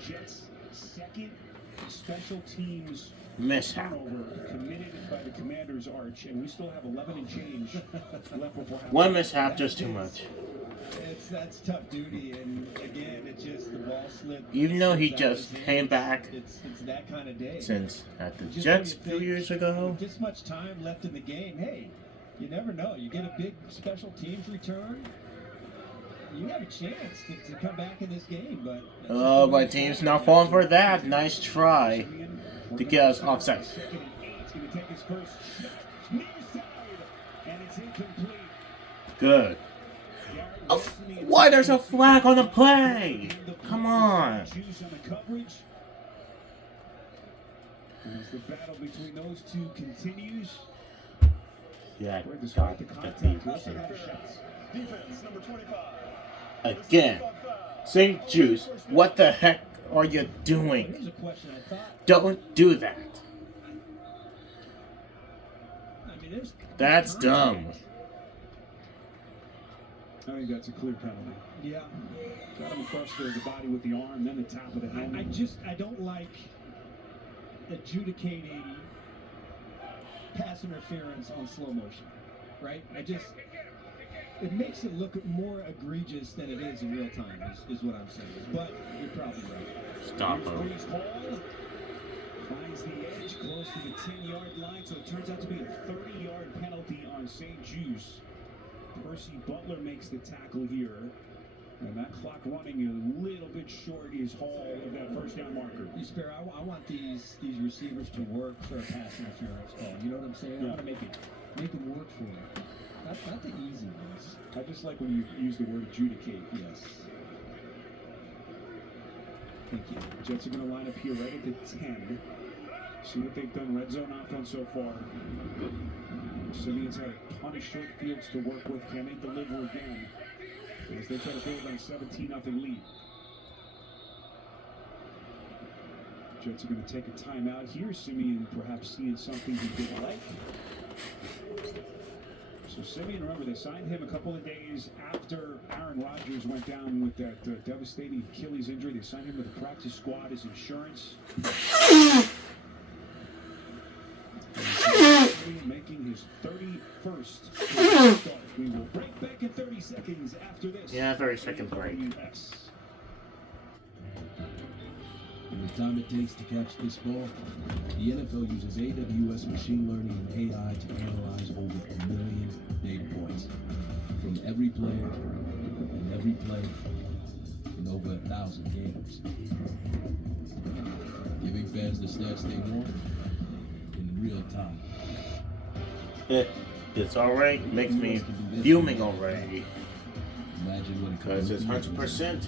Second special teams Mishap. turnover committed by the Commanders, Arch, and we still have 11 and change left before half. One mishap, just too much. That's tough duty, and again, it's just the ball slipped. Even though he slips out of just his came hands. back It's that kind of day. since at the Just Jets a when few you think, years ago. with this much time left in the game, hey, you never know. You get a big special teams return, you have a chance to come back in this game. But Oh, my team's not falling for that. Nice try to get us offside. Second and 8. It's going to take his first shot. Near side, and it's incomplete. Good. Why there's a flag on the play? Come on. Juice on the coverage. As the battle between those two continues. Yeah, Where this got the the contact. beat. Wilson out of shots. Defense, number 25. Again. St. Juice, what the heck are you doing? here's a question I thought. Don't do that. I mean, there's That's dumb. I think that's a clear penalty. Yeah. Got him across the body with the arm, then the top of the helmet. I don't like adjudicating pass interference on slow motion, right? It makes it look more egregious than it is in real time, is what I'm saying. But you're probably right. Stop Here's him. Brees Hall. Finds the edge close to the 10-yard line, so it turns out to be a 30-yard penalty on St. Juice. Percy Butler makes the tackle here. And that clock running a little bit short is Hall of that first down marker. Sparrow, I want these receivers to work for a pass interference call. You know what I'm saying? I want to make them work for it. Not the easy ones. I just like when you use the word adjudicate. Yes. Thank you. Jets are going to line up here right at the 10. See what they've done red zone offense so far. Simeon's had a ton of short fields to work with. Can they deliver again? As they try to build on a 17-0 lead. Jets are going to take a timeout here. Simeon perhaps seeing something he didn't like. So Simeon, remember, they signed him a couple of days after Aaron Rodgers went down with that devastating Achilles injury. They signed him to the practice squad as insurance. Making his 31st start. We will break back in 30 seconds after this. Yeah, 30-second break. AWS. In the time it takes to catch this ball, the NFL uses AWS machine learning and AI to analyze over 1 million data points from every player and every play in over 1,000 games, giving fans the stats they want in real time. It's alright. Makes me fuming already. Imagine what it Because it's 100%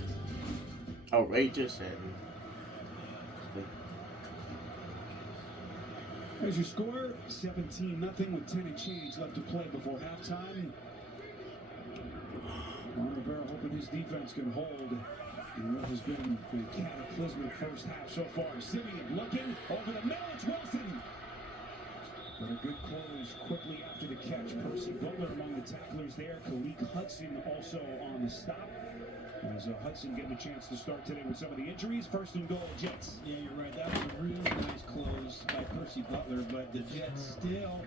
outrageous and. As your score, 17-0 with 10 and change left to play before halftime. Ron Rivera hoping his defense can hold in what has been a cataclysmic first half so far. Simeon looking over the middle. It's Wilson. But a good close quickly after the catch. Percy Butler among the tacklers there. Khaleke Hudson also on the stop. As Hudson getting a chance to start today with some of the injuries. First and goal, Jets. Yeah, you're right. That was a really nice close by Percy Butler, but the Jets still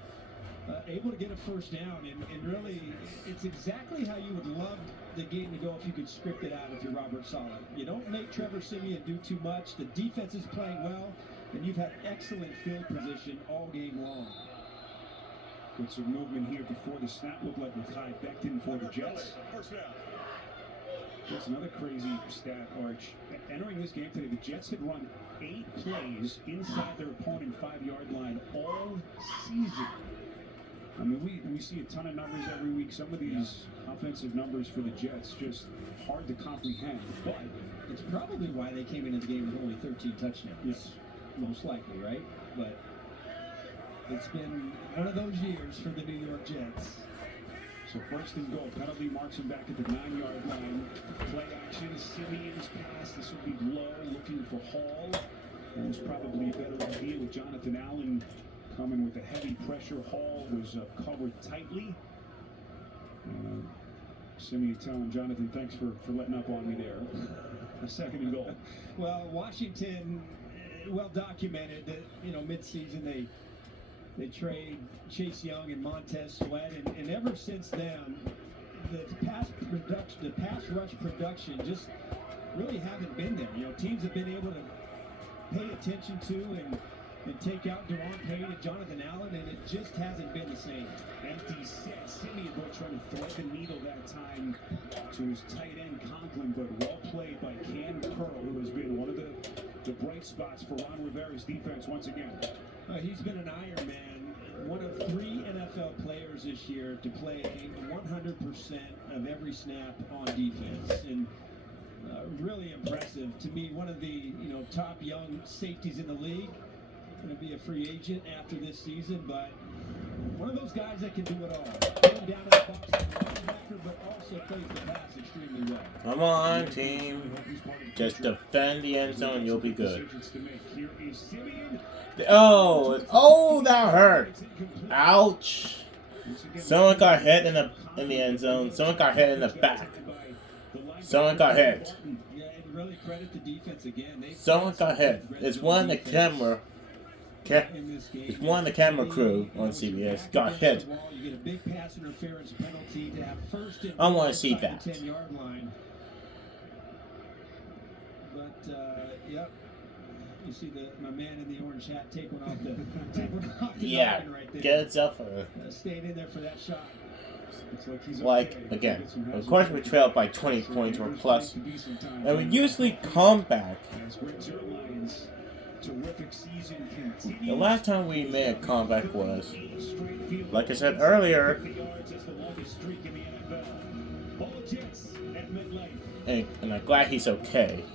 able to get a first down. And really, it's exactly how you would love the game to go if you could script it out if you're Robert Saleh. You don't make Trevor Siemian do too much. The defense is playing well, and you've had excellent field position all game long. Good some movement here before the snap. Looked like Mekhi Becton for the Jets. First down. That's another crazy stat, Arch. Entering this game today, the Jets had run 8 plays inside their opponent 5-yard line all season. I mean, we see a ton of numbers every week. Some of these offensive numbers for the Jets just hard to comprehend. But it's probably why they came into the game with only 13 touchdowns. Yes. Most likely, right? But it's been one of those years for the New York Jets. So first and goal, penalty marks him back at the 9-yard line. Play action, Simeon's pass. This will be low, looking for Hall. That was probably a better idea with Jonathan Allen coming with a heavy pressure. Hall was covered tightly. Simeon telling Jonathan, thanks for letting up on me there. A second and goal. Well, Washington, well documented that, mid-season they trade Chase Young and Montez Sweat, and ever since then, the pass rush production just really haven't been there. Teams have been able to pay attention to and take out Deron Payne and Jonathan Allen, and it just hasn't been the same. Empty set. Simeon boy trying to thread the needle that time to his tight end Conklin, but well played by Cam Curl, who has been one of the bright spots for Ron Rivera's defense once again. He's been an Iron Man, one of 3 NFL players this year to play 100% of every snap on defense, and really impressive. To me, one of the top young safeties in the league. Going to be a free agent after this season, but one of those guys that can do it all. Going down in the box as a linebacker, but also plays the pass extremely well. Come on, team. Just defend the end zone, you'll be good. Oh, that hurt. Ouch. Someone got hit in the end zone. Someone got hit in the back. Someone got hit. Yeah, and really credit the defense again. Someone got hit. It's one of the camera. It's one of the camera crew on CBS got hit. You get a big pass interference penalty to have first and I want to see that. 10-yard line. But yep, you see my man in the orange hat take one off the yeah, right there. get itself a. Stayed in there for that shot. Like again, of course we trail by 20 points or plus, and we usually come back. The last time we made a comeback was, like I said earlier, and I'm glad he's okay.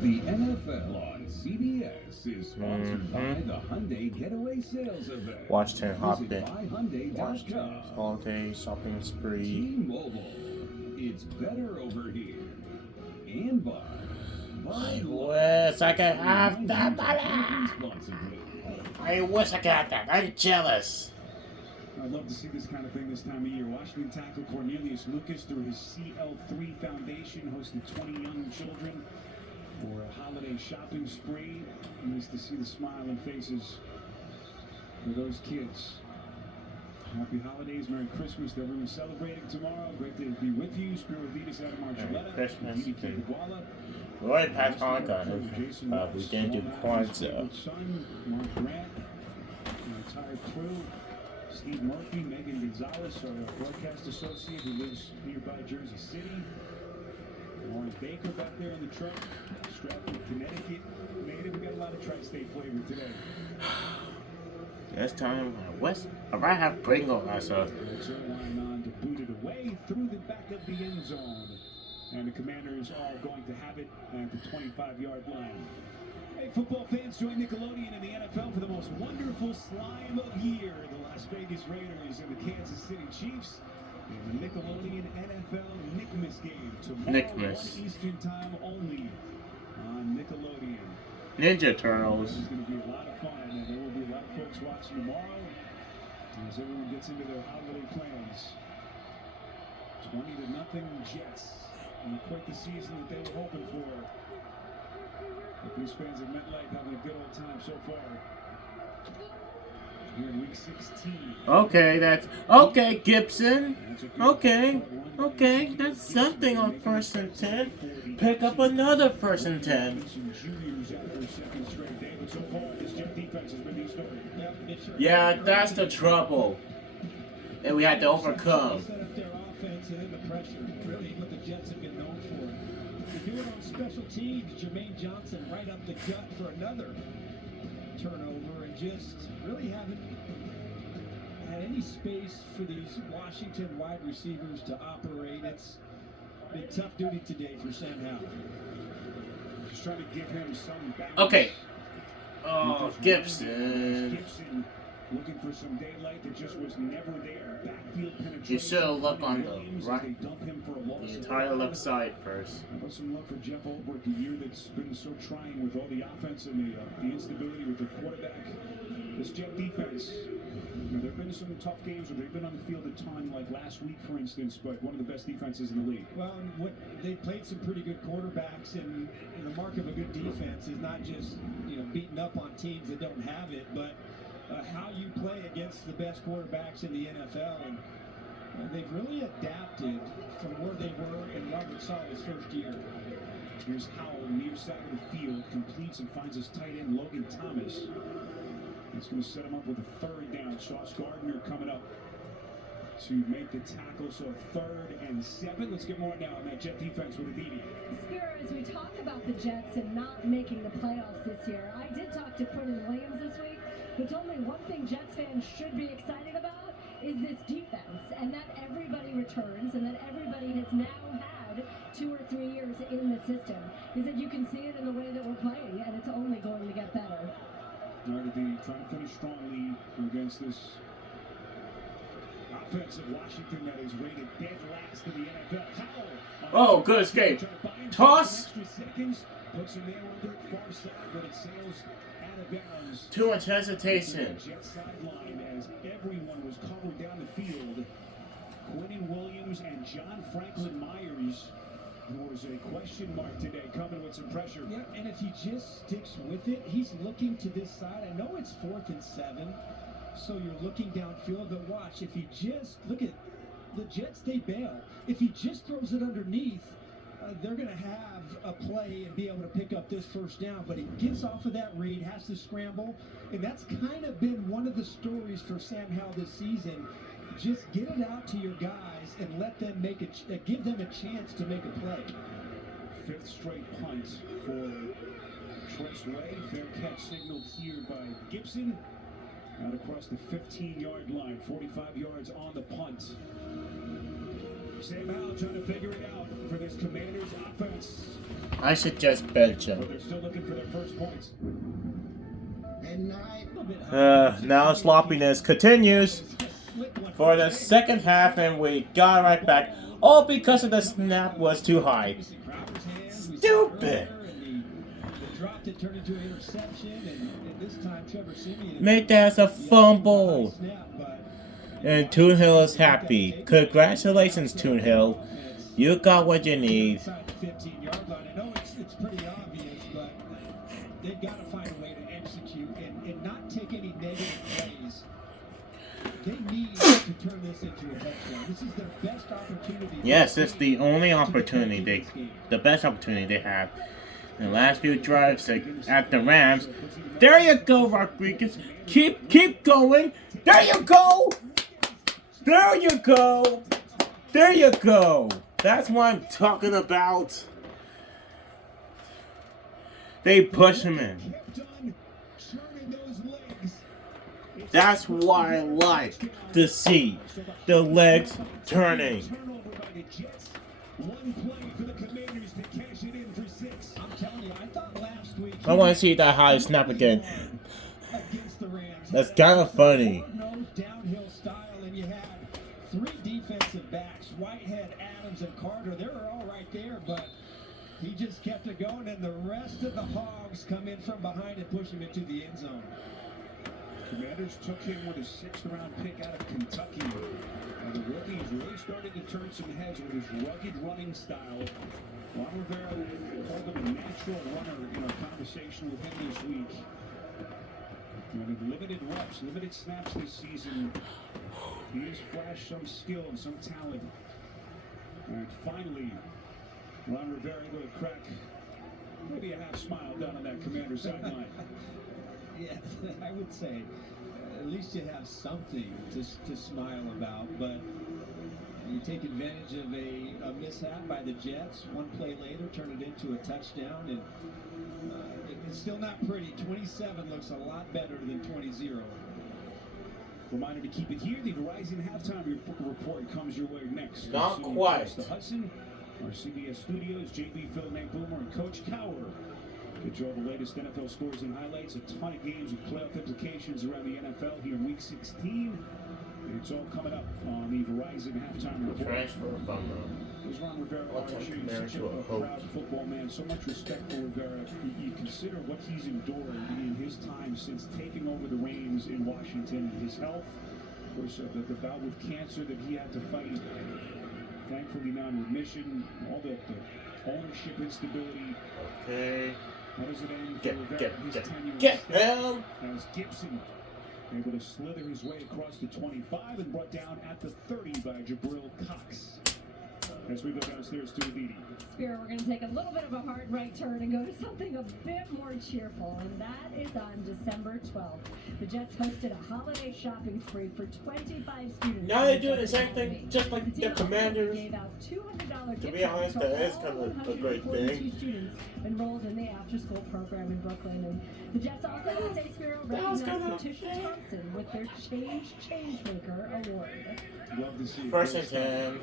The NFL on CBS is sponsored by the Hyundai Getaway Sales Event. Washington Holiday. Hyundai.com. Holiday shopping spree. T-Mobile. It's better over here. And by I wish I could have that. I wish I could have that. I'm jealous. I'd love to see this kind of thing this time of year. Washington tackle Cornelius Lucas through his CL3 Foundation hosted 20 young children for a holiday shopping spree. Nice to see the smiling faces for those kids. Happy holidays, Merry Christmas to everyone celebrating tomorrow. Great to be with you. Spiro Adidas, Adam Archuleta, Merry Christmas. DDK Kabbalah. We already passed Hanukkah. We didn't do Kwanzaa. Son, Mark Grant, the entire crew. Steve Murphy, Megan Gonzalez, our broadcast associate who lives nearby Jersey City. Lauren Baker back there in the truck. Stratford, Connecticut. Native, we got a lot of tri-state flavor today. This time, I might have Pringle myself. Line on to boot it away through the back of the end zone. And the Commanders are going to have it at the 25-yard line. Hey, football fans, join Nickelodeon in the NFL for the most wonderful slime of year. The Las Vegas Raiders and the Kansas City Chiefs in the Nickelodeon NFL Nickmas game. Tomorrow, 1 Eastern time only on Nickelodeon. Ninja Turtles. This is going to be a lot of fun, and there will be a lot of folks watching tomorrow as everyone gets into their holiday plans. 20-0 Jets. And quite the season that they were hoping for. But these fans of MetLife having a good old time so far. Here in week 16. Okay, Gibson. Okay, that's something on 1st and 10. Pick up another 1st and 10. Yeah, that's the trouble. And we had to overcome. Set up their offense and then the pressure. Really what the Jets have been known for. They do it on special teams. Jermaine Johnson right up the gut for another turnover, and just really haven't had any space for these Washington wide receivers to operate. It's been tough duty today for Sam Howell. Just trying to give him some balance. Okay. Oh, Gibson. Looking for some daylight that just was never there. Backfield penetration. You should look on the right, They dump him for a loss. the entire left side first. How about some love for Jeff Ulbrich, a year that's been so trying with all the offense and the instability with the quarterback. This Jet defense. There have been some tough games where they've been on the field a ton, like last week, for instance, but one of the best defenses in the league. Well, they played some pretty good quarterbacks, and the mark of a good defense is not just beating up on teams that don't have it, but how you play against the best quarterbacks in the NFL. And they've really adapted from where they were in Robert Sala's first year. Here's Howell, near side of the field, completes and finds his tight end, Logan Thomas. That's going to set him up with a 3rd down. Sauce Gardner coming up to make the tackle. So 3rd and 7. Let's get more now on that Jet defense with Aditi. Spiro, as we talk about the Jets and not making the playoffs this year, I did talk to Quentin Williams this week, who told me one thing Jets fans should be excited about is this defense, and that everybody returns, and that everybody has now had 2 or 3 years in the system. He said you can see it in the way that we're playing, and it's only going to get better. Trying to finish strongly against this offense of Washington that is rated dead last in the NFL. Oh, good escape. Toss. Puts him there under far side, but it sails out of bounds. Too much hesitation. Jet sideline as everyone was covered down the field. Quentin Williams and John Franklin Myers. There was a question mark today, coming with some pressure. Yeah, and if he just sticks with it, he's looking to this side. I know it's 4th and 7, so you're looking downfield, but watch, if he just, look at the Jets, they bail. If he just throws it underneath, they're going to have a play and be able to pick up this 1st down, but he gets off of that read, has to scramble, and that's kind of been one of the stories for Sam Howell this season. Just get it out to your guys and let them make it. Give them a chance to make a play. 5th straight punt for Tress Way. Fair catch signaled here by Gibson. Out across the 15-yard line. 45 yards on the punt. Sam Howell trying to figure it out for this Commanders offense. I should just bench him. But they're still looking for their first points. Now sloppiness continues for the 2nd half, and we got right back. All because of the snap was too high. Stupid. Make that as a fumble. And Toonhill is happy. Congratulations, Toonhill. You got what you need. I know it's pretty obvious, but they've got to find a way to execute and not take any negative plays. They need to turn this into a touchdown. This is their best opportunity. Yes, it's the only opportunity the best opportunity they have. In the last few drives at the Rams. There you go, Rodriguez. Keep going. There you go. There you go. There you go. That's what I'm talking about. They push him in. That's why I like to see the legs turning. I want to see that high snap again. That's kind of funny. Downhill style, and you had 3 defensive backs, Whitehead, Adams, and Carter. They were all right there, but he just kept it going, and the rest of the Hogs come in from behind and push him into the end zone. Commanders took him with a 6th-round pick out of Kentucky. And the rookie's really started to turn some heads with his rugged running style. Ron Rivera called him a natural runner in our conversation with him this week. With limited reps, limited snaps this season, he has flashed some skill and some talent. And finally, Ron Rivera able to crack maybe a half smile down on that Commander sideline. Yeah, I would say at least you have something to smile about, but you take advantage of a mishap by the Jets. One play later, turn it into a touchdown, and it's still not pretty. 27 looks a lot better than 20-0. Reminder to keep it here. The Verizon halftime report comes your way next. Not quite. The Hudson, our CBS studios, JB, Phil, Nate Boomer, and Coach Cowher. Get you all the latest NFL scores and highlights. A ton of games with playoff implications around the NFL here in Week 16. It's all coming up on the Verizon halftime report. Transfer from There's Ron Rivera, Compared such to a a hope. proud football man. So much respect for Rivera. You consider what he's endured in his time since taking over the reins in Washington. His health, of course, the bout with cancer that he had to fight. Thankfully now in remission. All the ownership instability. Okay. How does it end for Rivera? His tenure Get is set him! as Gibson able to slither his way across the 25 and brought down at the 30 by Jabril Cox. As we go downstairs to Aditi. Spiro, we're going to take a little bit of a hard right turn and go to something a bit more cheerful, and that is on December 12th. The Jets hosted a holiday shopping spree for 25 students. Now they're doing the same thing, just like the Commanders. Gave out $200 To gift be honest, cards that is to kind all of a great 142 thing. students enrolled in the after-school program in Brooklyn. And the Jets also today, Spiro, recognized Patricia Thompson with their Change Maker Award. Love to see it. First and 10.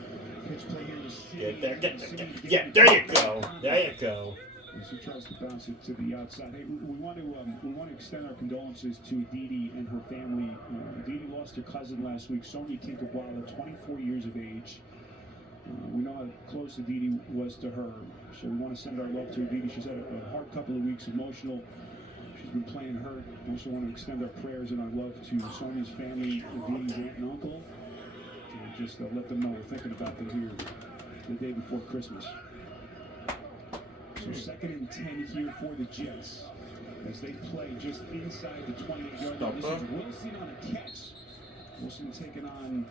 Pitch play here to City. Get there, get there, City's yeah, getting there you the go. ball. There you go. As he tries to bounce it to the outside. Hey, we want to extend our condolences to Aditi and her family. Aditi lost her cousin last week, Sonia Kinkawala, 24 years of age. We know how close Aditi was to her, so we want to send our love to Aditi. She's had a hard couple of weeks, emotional. She's been playing hurt. We also want to extend our prayers and our love to Sonia's family, Aditi's aunt and uncle. And just let them know we're thinking about them here the day before Christmas. So 2nd and 10 here for the Jets as they play just inside the 28-yard line. This is Wilson on a catch. Wilson taking on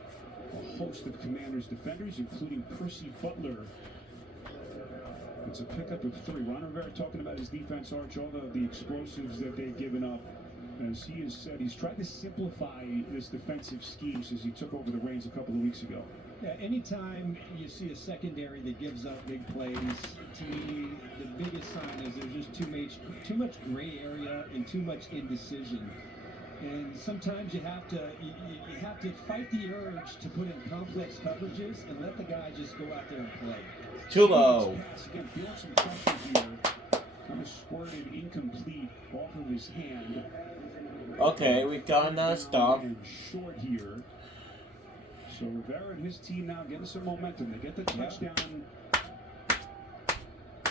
a host of Commanders defenders, including Percy Butler. It's a pickup of 3. Ron Rivera talking about his defense, Arch, all the explosives that they've given up. As he has said, he's tried to simplify this defensive scheme since he took over the reins a couple of weeks ago. Yeah, anytime you see a secondary that gives up big plays, to me, the biggest sign is there's just too much gray area and too much indecision. And sometimes you have to fight the urge to put in complex coverages and let the guy just go out there and play. Too low. Again, feeling some pressure here. Kind of squirted incomplete off of his hand. Okay, we got another stop. And short here. So Rivera and his team now getting some momentum. They get the touchdown.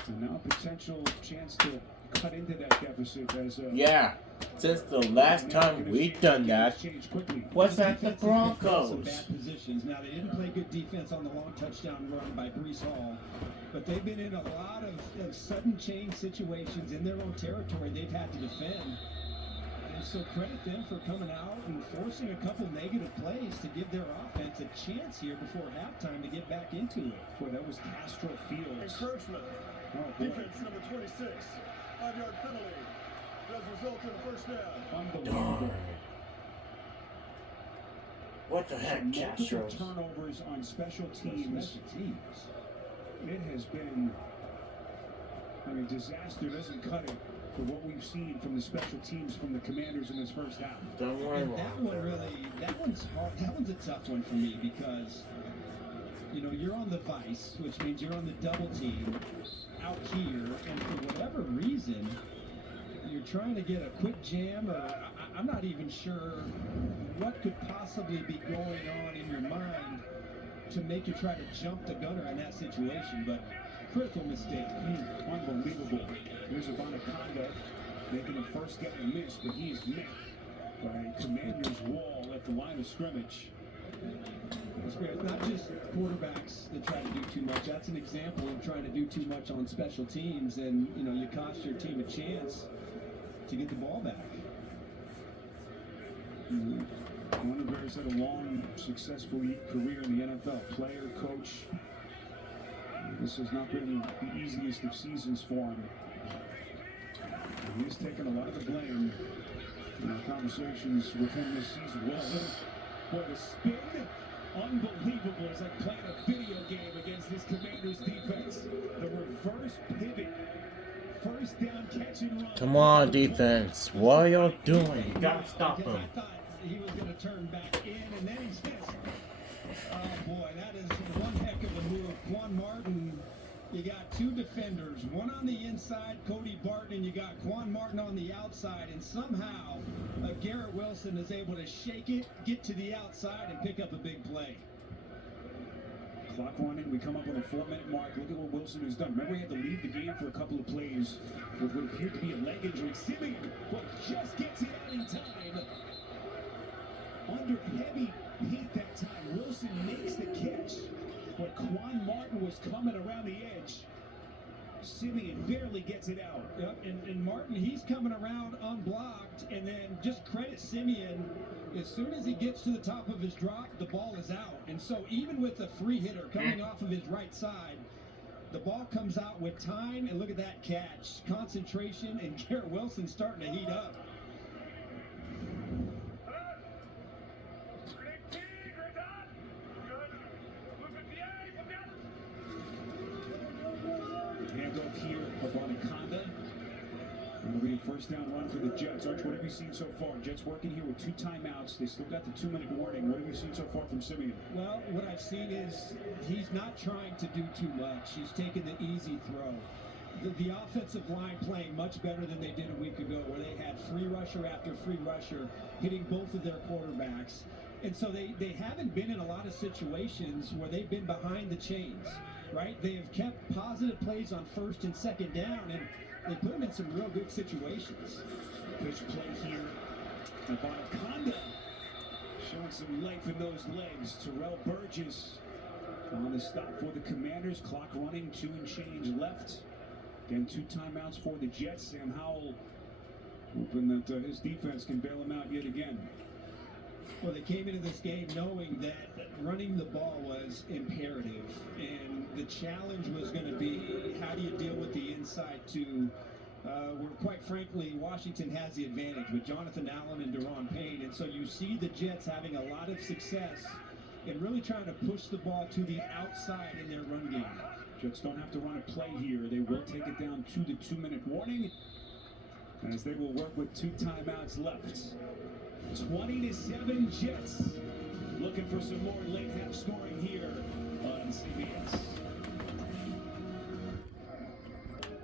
And now a potential chance to cut into that deficit as yeah. Since the last time we've done that, was at the Broncos. Some bad positions. Now they didn't play good defense on the long touchdown run by Breece Hall, but they've been in a lot of sudden change situations in their own territory they've had to defend. And so credit them for coming out and forcing a couple negative plays to give their offense a chance here before halftime to get back into it. Boy, that was Castro Fields. Encroachment. Defense number 26. 5-yard penalty. Does result in a first down. Unbelievable. What the heck, Castro? Multiple turnovers on special teams. It has been, I mean, disaster doesn't cut it for what we've seen from the special teams from the Commanders in this first half. Don't worry And about that one's hard. That one's a tough one for me because, you know, you're on the vice, which means you're on the double team out here, and for whatever reason, you're trying to get a quick jam, or I'm not even sure what could possibly be going on in your mind to make you try to jump the gunner in that situation, but critical mistake. Unbelievable. Here's Ivanaconda making the first guy miss, but he is met by Commanders wall at the line of scrimmage. It's not just quarterbacks that try to do too much. That's an example of trying to do too much on special teams, and you cost your team a chance to get the ball back. Montever's had a long, successful career in the NFL. Player, coach. This has not been the easiest of seasons for him. And he's taken a lot of the blame in our conversations with him this season. Wilson, boy, the spin, unbelievable. It's like playing a video game against this Commanders defense. The reverse pivot. First down, catch and run. Come on, defense. What are y'all doing? You gotta stop him. I thought he was going to turn back in, and then he's just... Oh, boy, that is one heck of a move. Quan Martin, you got two defenders, one on the inside, Cody Barton, and you got Quan Martin on the outside, and somehow Garrett Wilson is able to shake it, get to the outside, and pick up a big play. Clock running, we come up on the 4-minute mark. Look at what Wilson has done. Remember, he had to leave the game for a couple of plays with what appeared to be a leg injury. Simeon, just gets it out in time. Under heavy heat that time. Wilson makes the catch, but Quan Martin was coming around the edge. Simeon barely gets it out. Yep, and Martin, he's coming around unblocked, and then just credit Simeon. As soon as he gets to the top of his drop, the ball is out. And so even with a free hitter coming off of his right side, the ball comes out with time, and look at that catch. Concentration, and Garrett Wilson starting to heat up. Handoff here of Anaconda. It'll be a first down run for the Jets. Arch, what have you seen so far? Jets working here with 2 timeouts. They still got the 2-minute warning. What have you seen so far from Simeon? Well, what I've seen is he's not trying to do too much. He's taking the easy throw. The offensive line playing much better than they did a week ago, where they had free rusher after free rusher hitting both of their quarterbacks. And so they haven't been in a lot of situations where they've been behind the chains, right? They have kept positive plays on 1st and 2nd down, and they put them in some real good situations. Pitch play here of Anaconda. Showing some life in those legs. Terrell Burgess on the stop for the Commanders. Clock running, 2 and change left. Again, 2 timeouts for the Jets. Sam Howell hoping that his defense can bail him out yet again. Well, they came into this game knowing that running the ball was imperative, and the challenge was going to be, how do you deal with the inside two? Where, quite frankly, Washington has the advantage with Jonathan Allen and Daron Payne, and so you see the Jets having a lot of success in really trying to push the ball to the outside in their run game. Jets don't have to run a play here. They will take it down to the 2-minute warning, as they will work with 2 timeouts left. 20-7 Jets. Looking for some more late half scoring here on CBS.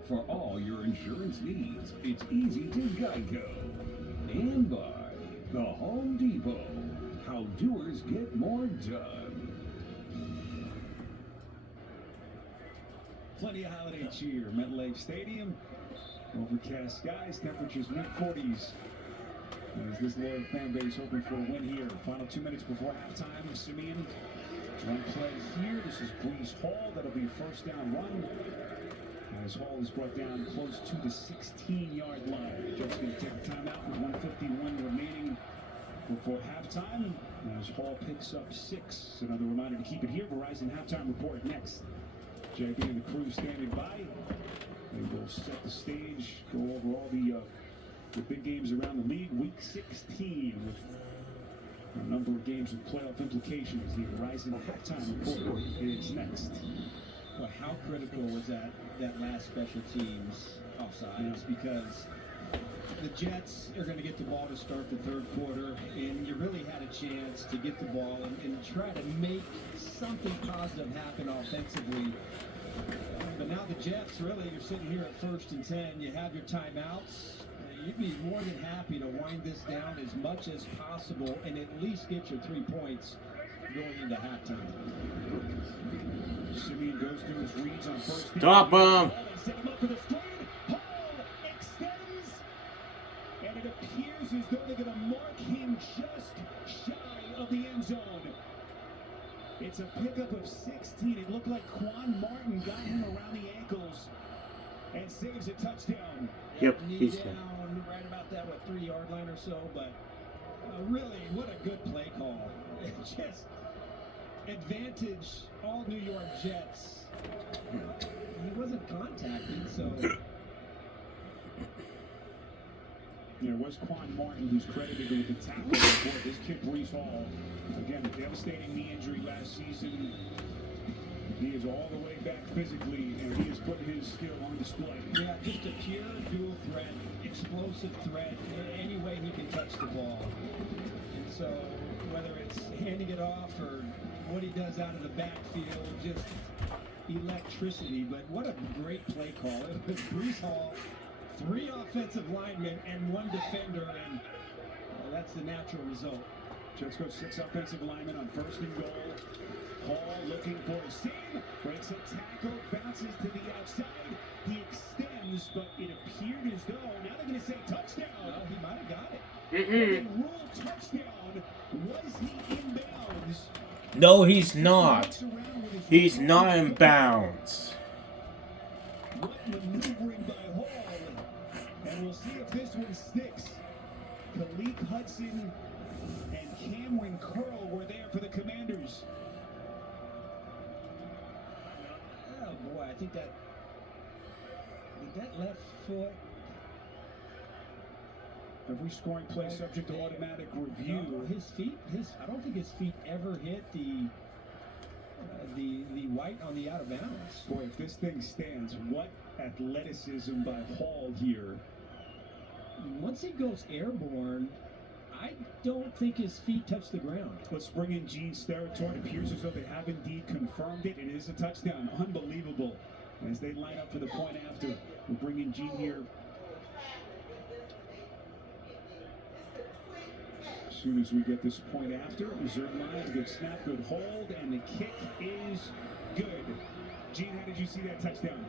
For all your insurance needs, it's easy to Geico. And by the Home Depot. How doers get more done. Plenty of holiday cheer. MetLife Stadium. Overcast skies, temperatures mid-40s. As this loyal fan base hoping for a win here. Final 2 minutes before halftime. Simeon run play here. This is Brees Hall. That'll be a first down run. As Hall is brought down close to the 16-yard line. Jets going to take a timeout with 1:51 remaining before halftime. As Hall picks up 6. Another reminder to keep it here. Verizon halftime report next. JB and the crew standing by. They will set the stage, go over all the big games around the league. Week 16 with a number of games with playoff implications. The Verizon halftime report is next. Well, how critical was that last special teams offsides? Because the Jets are going to get the ball to start the 3rd quarter, and you really had a chance to get the ball and try to make something positive happen offensively. But now the Jets, really, you're sitting here at 1st and 10. You have your timeouts. You'd be more than happy to wind this down as much as possible and at least get your 3 points going into halftime. Simeon goes through his reads on first. Stop him! Set him up for the screen. Hall extends, and it appears as though they're going to mark him just shy of the end zone. It's a pickup of 16. It looked like Quan Martin got him around the ankles and saves a touchdown. Yep, Knee he's down, right about that, 3-yard line or so, but really, what a good play call. Just advantage all New York Jets. He wasn't contacted, so... It was Quan Martin who's credited with the tackle report. This kid, Breece Hall, again, a devastating knee injury last season. He is all the way back physically, and he is putting his skill on display. Yeah, just a pure dual threat, explosive threat, any way he can touch the ball. And so, whether it's handing it off or what he does out of the backfield, just electricity. But what a great play call. It was Breece Hall, 3 offensive linemen, and 1 defender, and that's the natural result. Jets go 6 offensive linemen on 1st and goal. Hall looking for a seam, breaks a tackle, bounces to the outside. He extends, but it appeared as though, now they're going to say touchdown. Well, he might have got it. And rule touchdown. Was he in bounds? No, he's not. He's not in bounds. What maneuvering by Hall. And we'll see if this one sticks. Khalif Hudson and Cameron Curl were there for the Commanders. Oh boy, I think that left foot. Every scoring play subject to automatic review. No, I don't think his feet ever hit the white on the out of bounds. Boy, if this thing stands, what athleticism by Hall here. Once he goes airborne, I don't think his feet touch the ground. Let's bring in Gene Steratore. It appears as though they have indeed confirmed it. It is a touchdown. Unbelievable. As they line up for the point after. We'll bring in Gene here. As soon as we get this point after, Zerline, good snap, good hold, and the kick is good. Gene, how did you see that touchdown?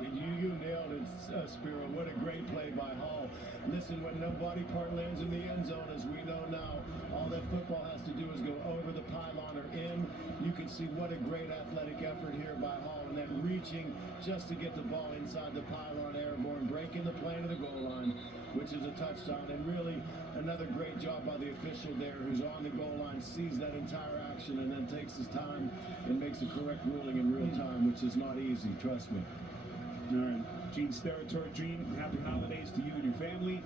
And you nailed it, Spiro. What a great play by Hall. Listen, when no body part lands in the end zone, as we know now, all that football has to do is go over the pylon or in. You can see what a great athletic effort here by Hall, and then reaching just to get the ball inside the pylon airborne, breaking the plane of the goal line, which is a touchdown. And really, another great job by the official there, who's on the goal line, sees that entire action, and then takes his time and makes a correct ruling in real time, which is not easy, trust me. All right, Gene Steratore. Gene, happy holidays to you and your family.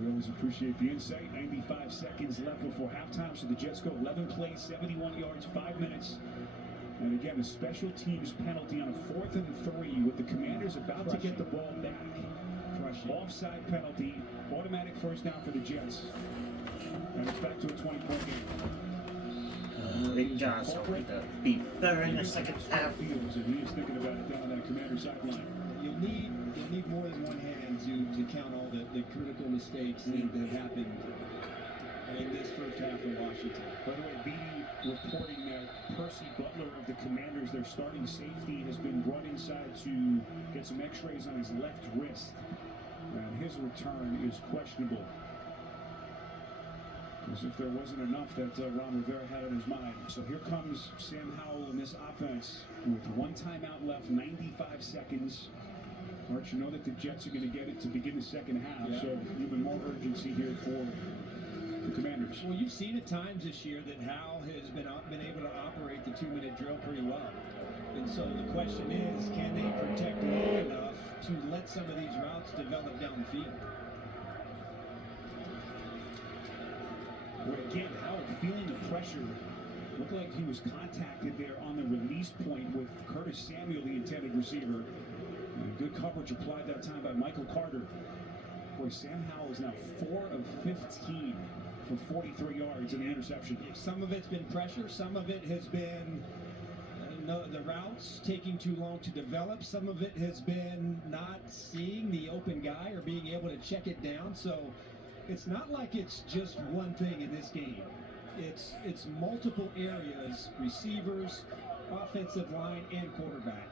We always appreciate the insight. 95 seconds left before halftime, so the Jets go 11 plays, 71 yards, 5 minutes. And again, a special teams penalty on a 4th and 3 with the Commanders about to get the ball back. Offside penalty, automatic first down for the Jets. And it's back to a 20-point game. Rick Johnson with the beat better in the second half. And he is thinking about it down on that Commander sideline. You'll need more than one hand to count all the critical mistakes that have happened in this first half in Washington. By the way, Beatty reporting that Percy Butler of the Commanders, their starting safety, has been brought inside to get some x-rays on his left wrist. And his return is questionable. As if there wasn't enough that Ron Rivera had on his mind. So here comes Sam Howell in this offense with 1 timeout left, 95 seconds. Arch, you know that the Jets are going to get it to begin the second half, so even more urgency here for the Commanders. Well, you've seen at times this year that Howell has been able to operate the 2-minute drill pretty well. And so the question is, can they protect long enough to let some of these routes develop downfield? Well, again, Howell feeling the pressure. Looked like he was contacted there on the release point with Curtis Samuel, the intended receiver. And good coverage applied that time by Michael Carter. Boy, Sam Howell is now 4 of 15 for 43 yards in the interception. Some of it's been pressure. Some of it has been the routes taking too long to develop. Some of it has been not seeing the open guy or being able to check it down. So it's not like it's just one thing in this game. It's multiple areas, receivers, offensive line, and quarterback.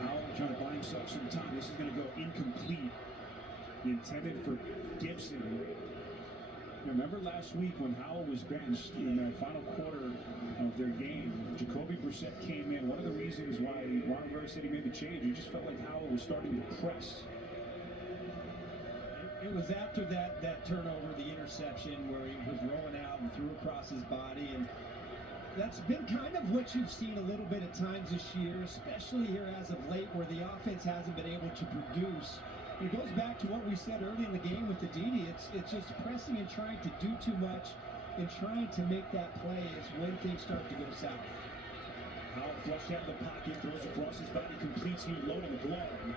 Howell trying to buy himself some time. This is going to go incomplete. Intended for Gibson. Remember last week when Howell was benched in that final quarter of their game, Jacoby Brissett came in. One of the reasons why Ron Rivera said he made the change, he just felt like Howell was starting to press. It was after that turnover, the interception, where he was rolling out and threw across his body, and that's been kind of what you've seen a little bit at times this year, especially here as of late, where the offense hasn't been able to produce. It goes back to what we said early in the game with the Didi. It's just pressing and trying to do too much and trying to make that play is when things start to go south. Howell flushed out of the pocket, throws across his body, completes here low on the glove.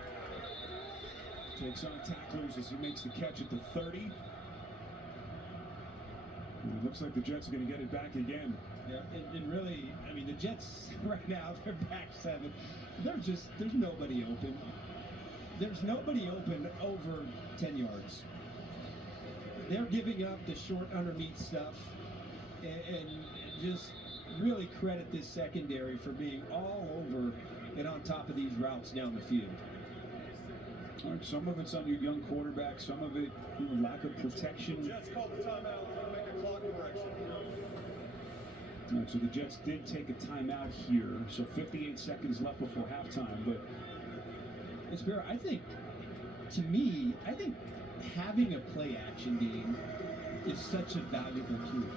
Takes on tacklers as he makes the catch at the 30. And it looks like the Jets are going to get it back again. Yeah, and really, I mean, the Jets right now, they're back 7. There's nobody open. There's nobody open over 10 yards. They're giving up the short underneath stuff, and just really credit this secondary for being all over and on top of these routes down the field. All right, some of it's on your young quarterback, some of it lack of protection. Jets called the timeout. We're going to make a clock correction. All right, so the Jets did take a timeout here, so 58 seconds left before halftime, but it's fair. I think having a play action game is such a valuable tool.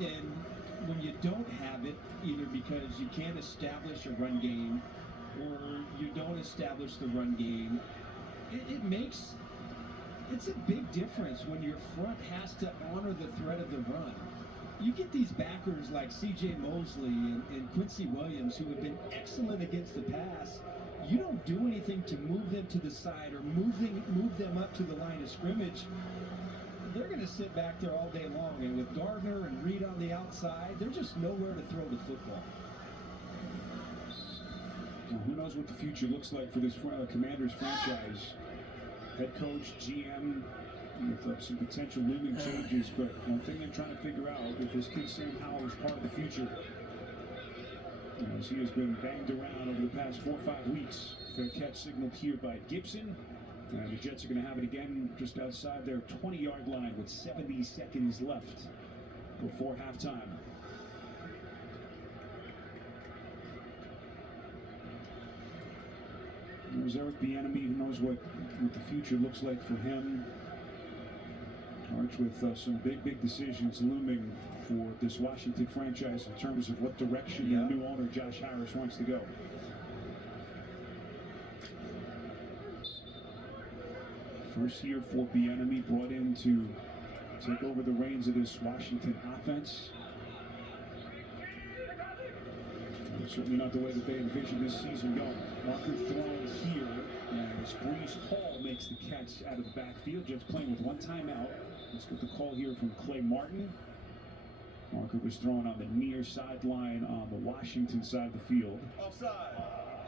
And when you don't have it, either because you can't establish a run game or you don't establish the run game, it's a big difference when your front has to honor the threat of the run. You get these backers like C.J. Mosley and Quincy Williams who have been excellent against the pass. You don't do anything to move them to the side or move them up to the line of scrimmage. They're going to sit back there all day long, and with Gardner and Reed on the outside, there's just nowhere to throw the football. Well, who knows what the future looks like for this Commanders franchise. Head coach, GM, with some potential looming changes, but one thing they're trying to figure out if this kid Sam Howell is part of the future. As he has been banged around over the past 4 or 5 weeks. Fair catch signaled here by Gibson. And the Jets are going to have it again just outside their 20-yard line with 70 seconds left before halftime. There's Eric Bieniemy, who knows what the future looks like for him. Arch with some big decisions looming for this Washington franchise in terms of what direction their new owner Josh Harris wants to go. First year for Bieniemy, brought in to take over the reins of this Washington offense. Certainly not the way that they envisioned this season going. Walker thrown here as Breece Hall makes the catch out of the backfield. Jets playing with one timeout. Let's get the call here from Clay Martin. Walker was thrown on the near sideline on the Washington side of the field. Offside.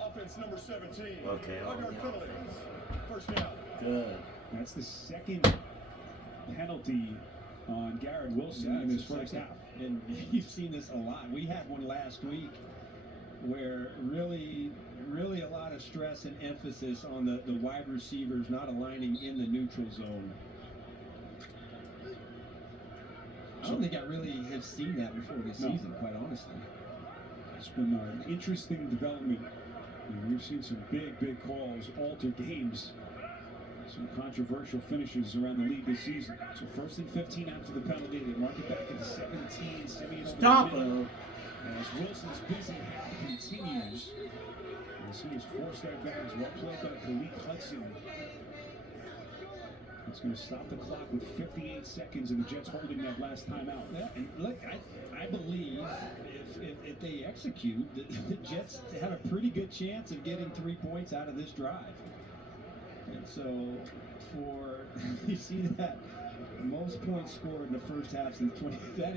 Offense number 17. Okay. Penalty. First down. Good. That's the second penalty on Garrett Wilson in this first half. And you've seen this a lot. We had one last week where really a lot of stress and emphasis on the wide receivers not aligning in the neutral zone. I don't think I really have seen that before this season, quite honestly. It's been an interesting development. We've seen some big calls alter games. Some controversial finishes around the league this season. So 1st and 15 after the penalty. They mark it back at the 17. Simeon Stop him. As Wilson's busy half continues. As he is forced out of bounds. Well played by Khalid Hudson. It's going to stop the clock with 58 seconds, and the Jets holding that last timeout. Yeah, and look, I believe if they execute, the Jets have a pretty good chance of getting 3 points out of this drive. And so, you see that most points scored in the first half since 20. That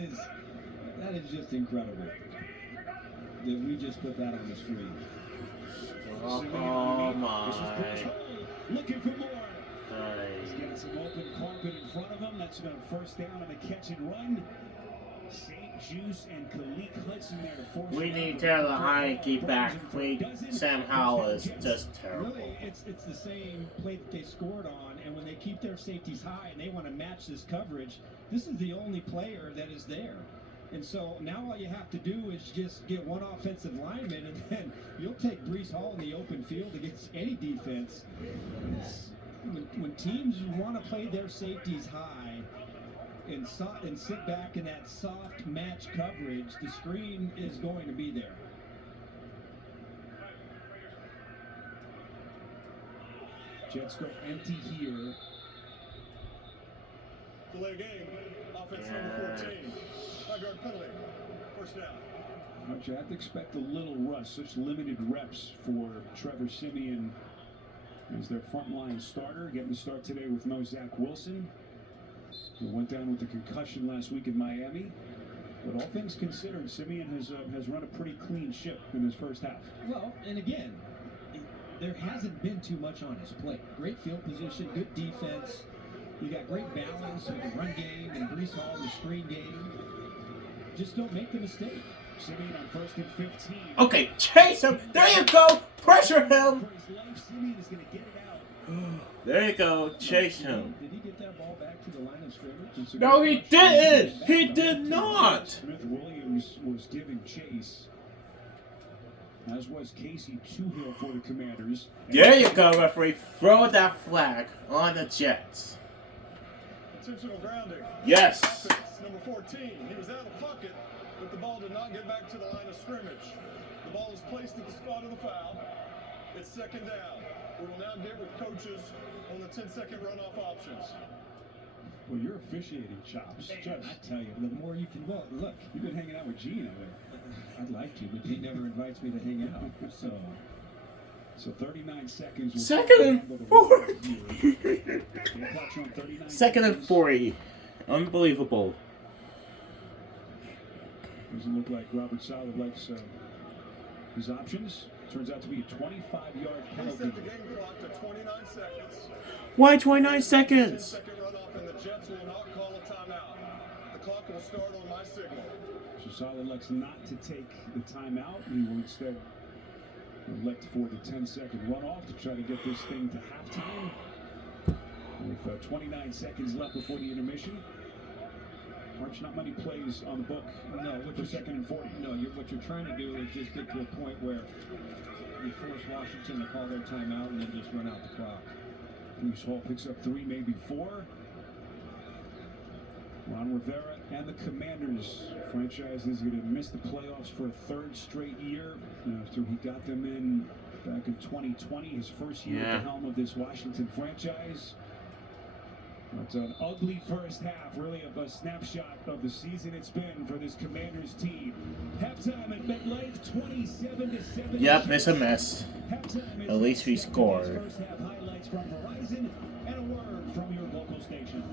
is just incredible that we just put that on the screen. Oh my! Looking for more. He's got some open carpet in front of him. That's going to first down on the catch and run. St. Juice and Khalid Hudson there to force. We need Taylor Heineke back. Sam Howell is just terrible. Really, it's the same play that they scored on, and when they keep their safeties high and they want to match this coverage, this is the only player that is there. And so now all you have to do is just get one offensive lineman, and then you'll take Breece Hall in the open field against any defense. When teams want to play their safeties high and sit back in that soft match coverage, the screen is going to be there. Jets go empty here. Delay game. Offense number 14. Five-yard penalty. First down. But you have to expect a little rust, such limited reps for Trevor Siemian as their frontline starter. Getting the start today with no Zach Wilson, who went down with a concussion last week in Miami. But all things considered, Siemian has run a pretty clean ship in his first half. Well, and again, there hasn't been too much on his plate. Great field position, good defense. You got great balance with the run game and Breece Hall in the screen game. Just don't make the mistake. Siemian on 1st and 15. Okay, chase him. There you go. Pressure him. For his life, Siemian is going to get it out. There you go. Chase him. Did he get that ball back to the line of scrimmage? No, he didn't. He did not. Smith Williams was giving chase, as was Casey Toohill for the Commanders. There you go, referee. Throw that flag on the Jets. Intentional grounding. Yes. Number 14. He was out of the pocket, but the ball did not get back to the line of scrimmage. The ball is placed at the spot of the foul. It's second down. We will now get with coaches on the 10-second runoff options. Well, your officiating chops. Just, I tell you, the more you can. Well, look, You've been hanging out with Gene over there. I'd like to, but he never invites me to hang out. So 39 seconds. Second and 40. Second and 40. Unbelievable. Doesn't look like Robert Saleh likes his options. Turns out to be a 25-yard He penalty. set the game clock to 29 seconds. Why 29 seconds? 10-second runoff, and the Jets will not call a timeout. The clock will start on my signal. So Saleh elects not to take the timeout. He will instead elect for the 10-second runoff to try to get this thing to halftime. With 29 seconds left before the intermission. March, not many plays on the book. No, what for you're 2nd and 40. No, what you're trying to do is just get to a point where you force Washington to call their timeout and then just run out the clock. Breece Hall picks up 3, maybe 4. Ron Rivera and the Commanders franchise is going to miss the playoffs for a 3rd straight year after he got them in back in 2020, his first year at the helm of this Washington franchise. It's an ugly first half, really, of a snapshot of the season it's been for this Commanders team. Halftime at MetLife, 27-7. Yep, it's a mess. At least we scored. First half highlights from Verizon and a word from your local station.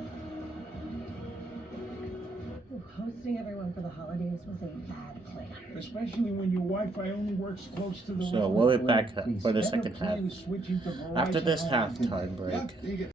Hosting everyone for the holidays was a bad plan. Especially when your Wi-Fi only works close to the So we'll be back for the second half after this halftime break.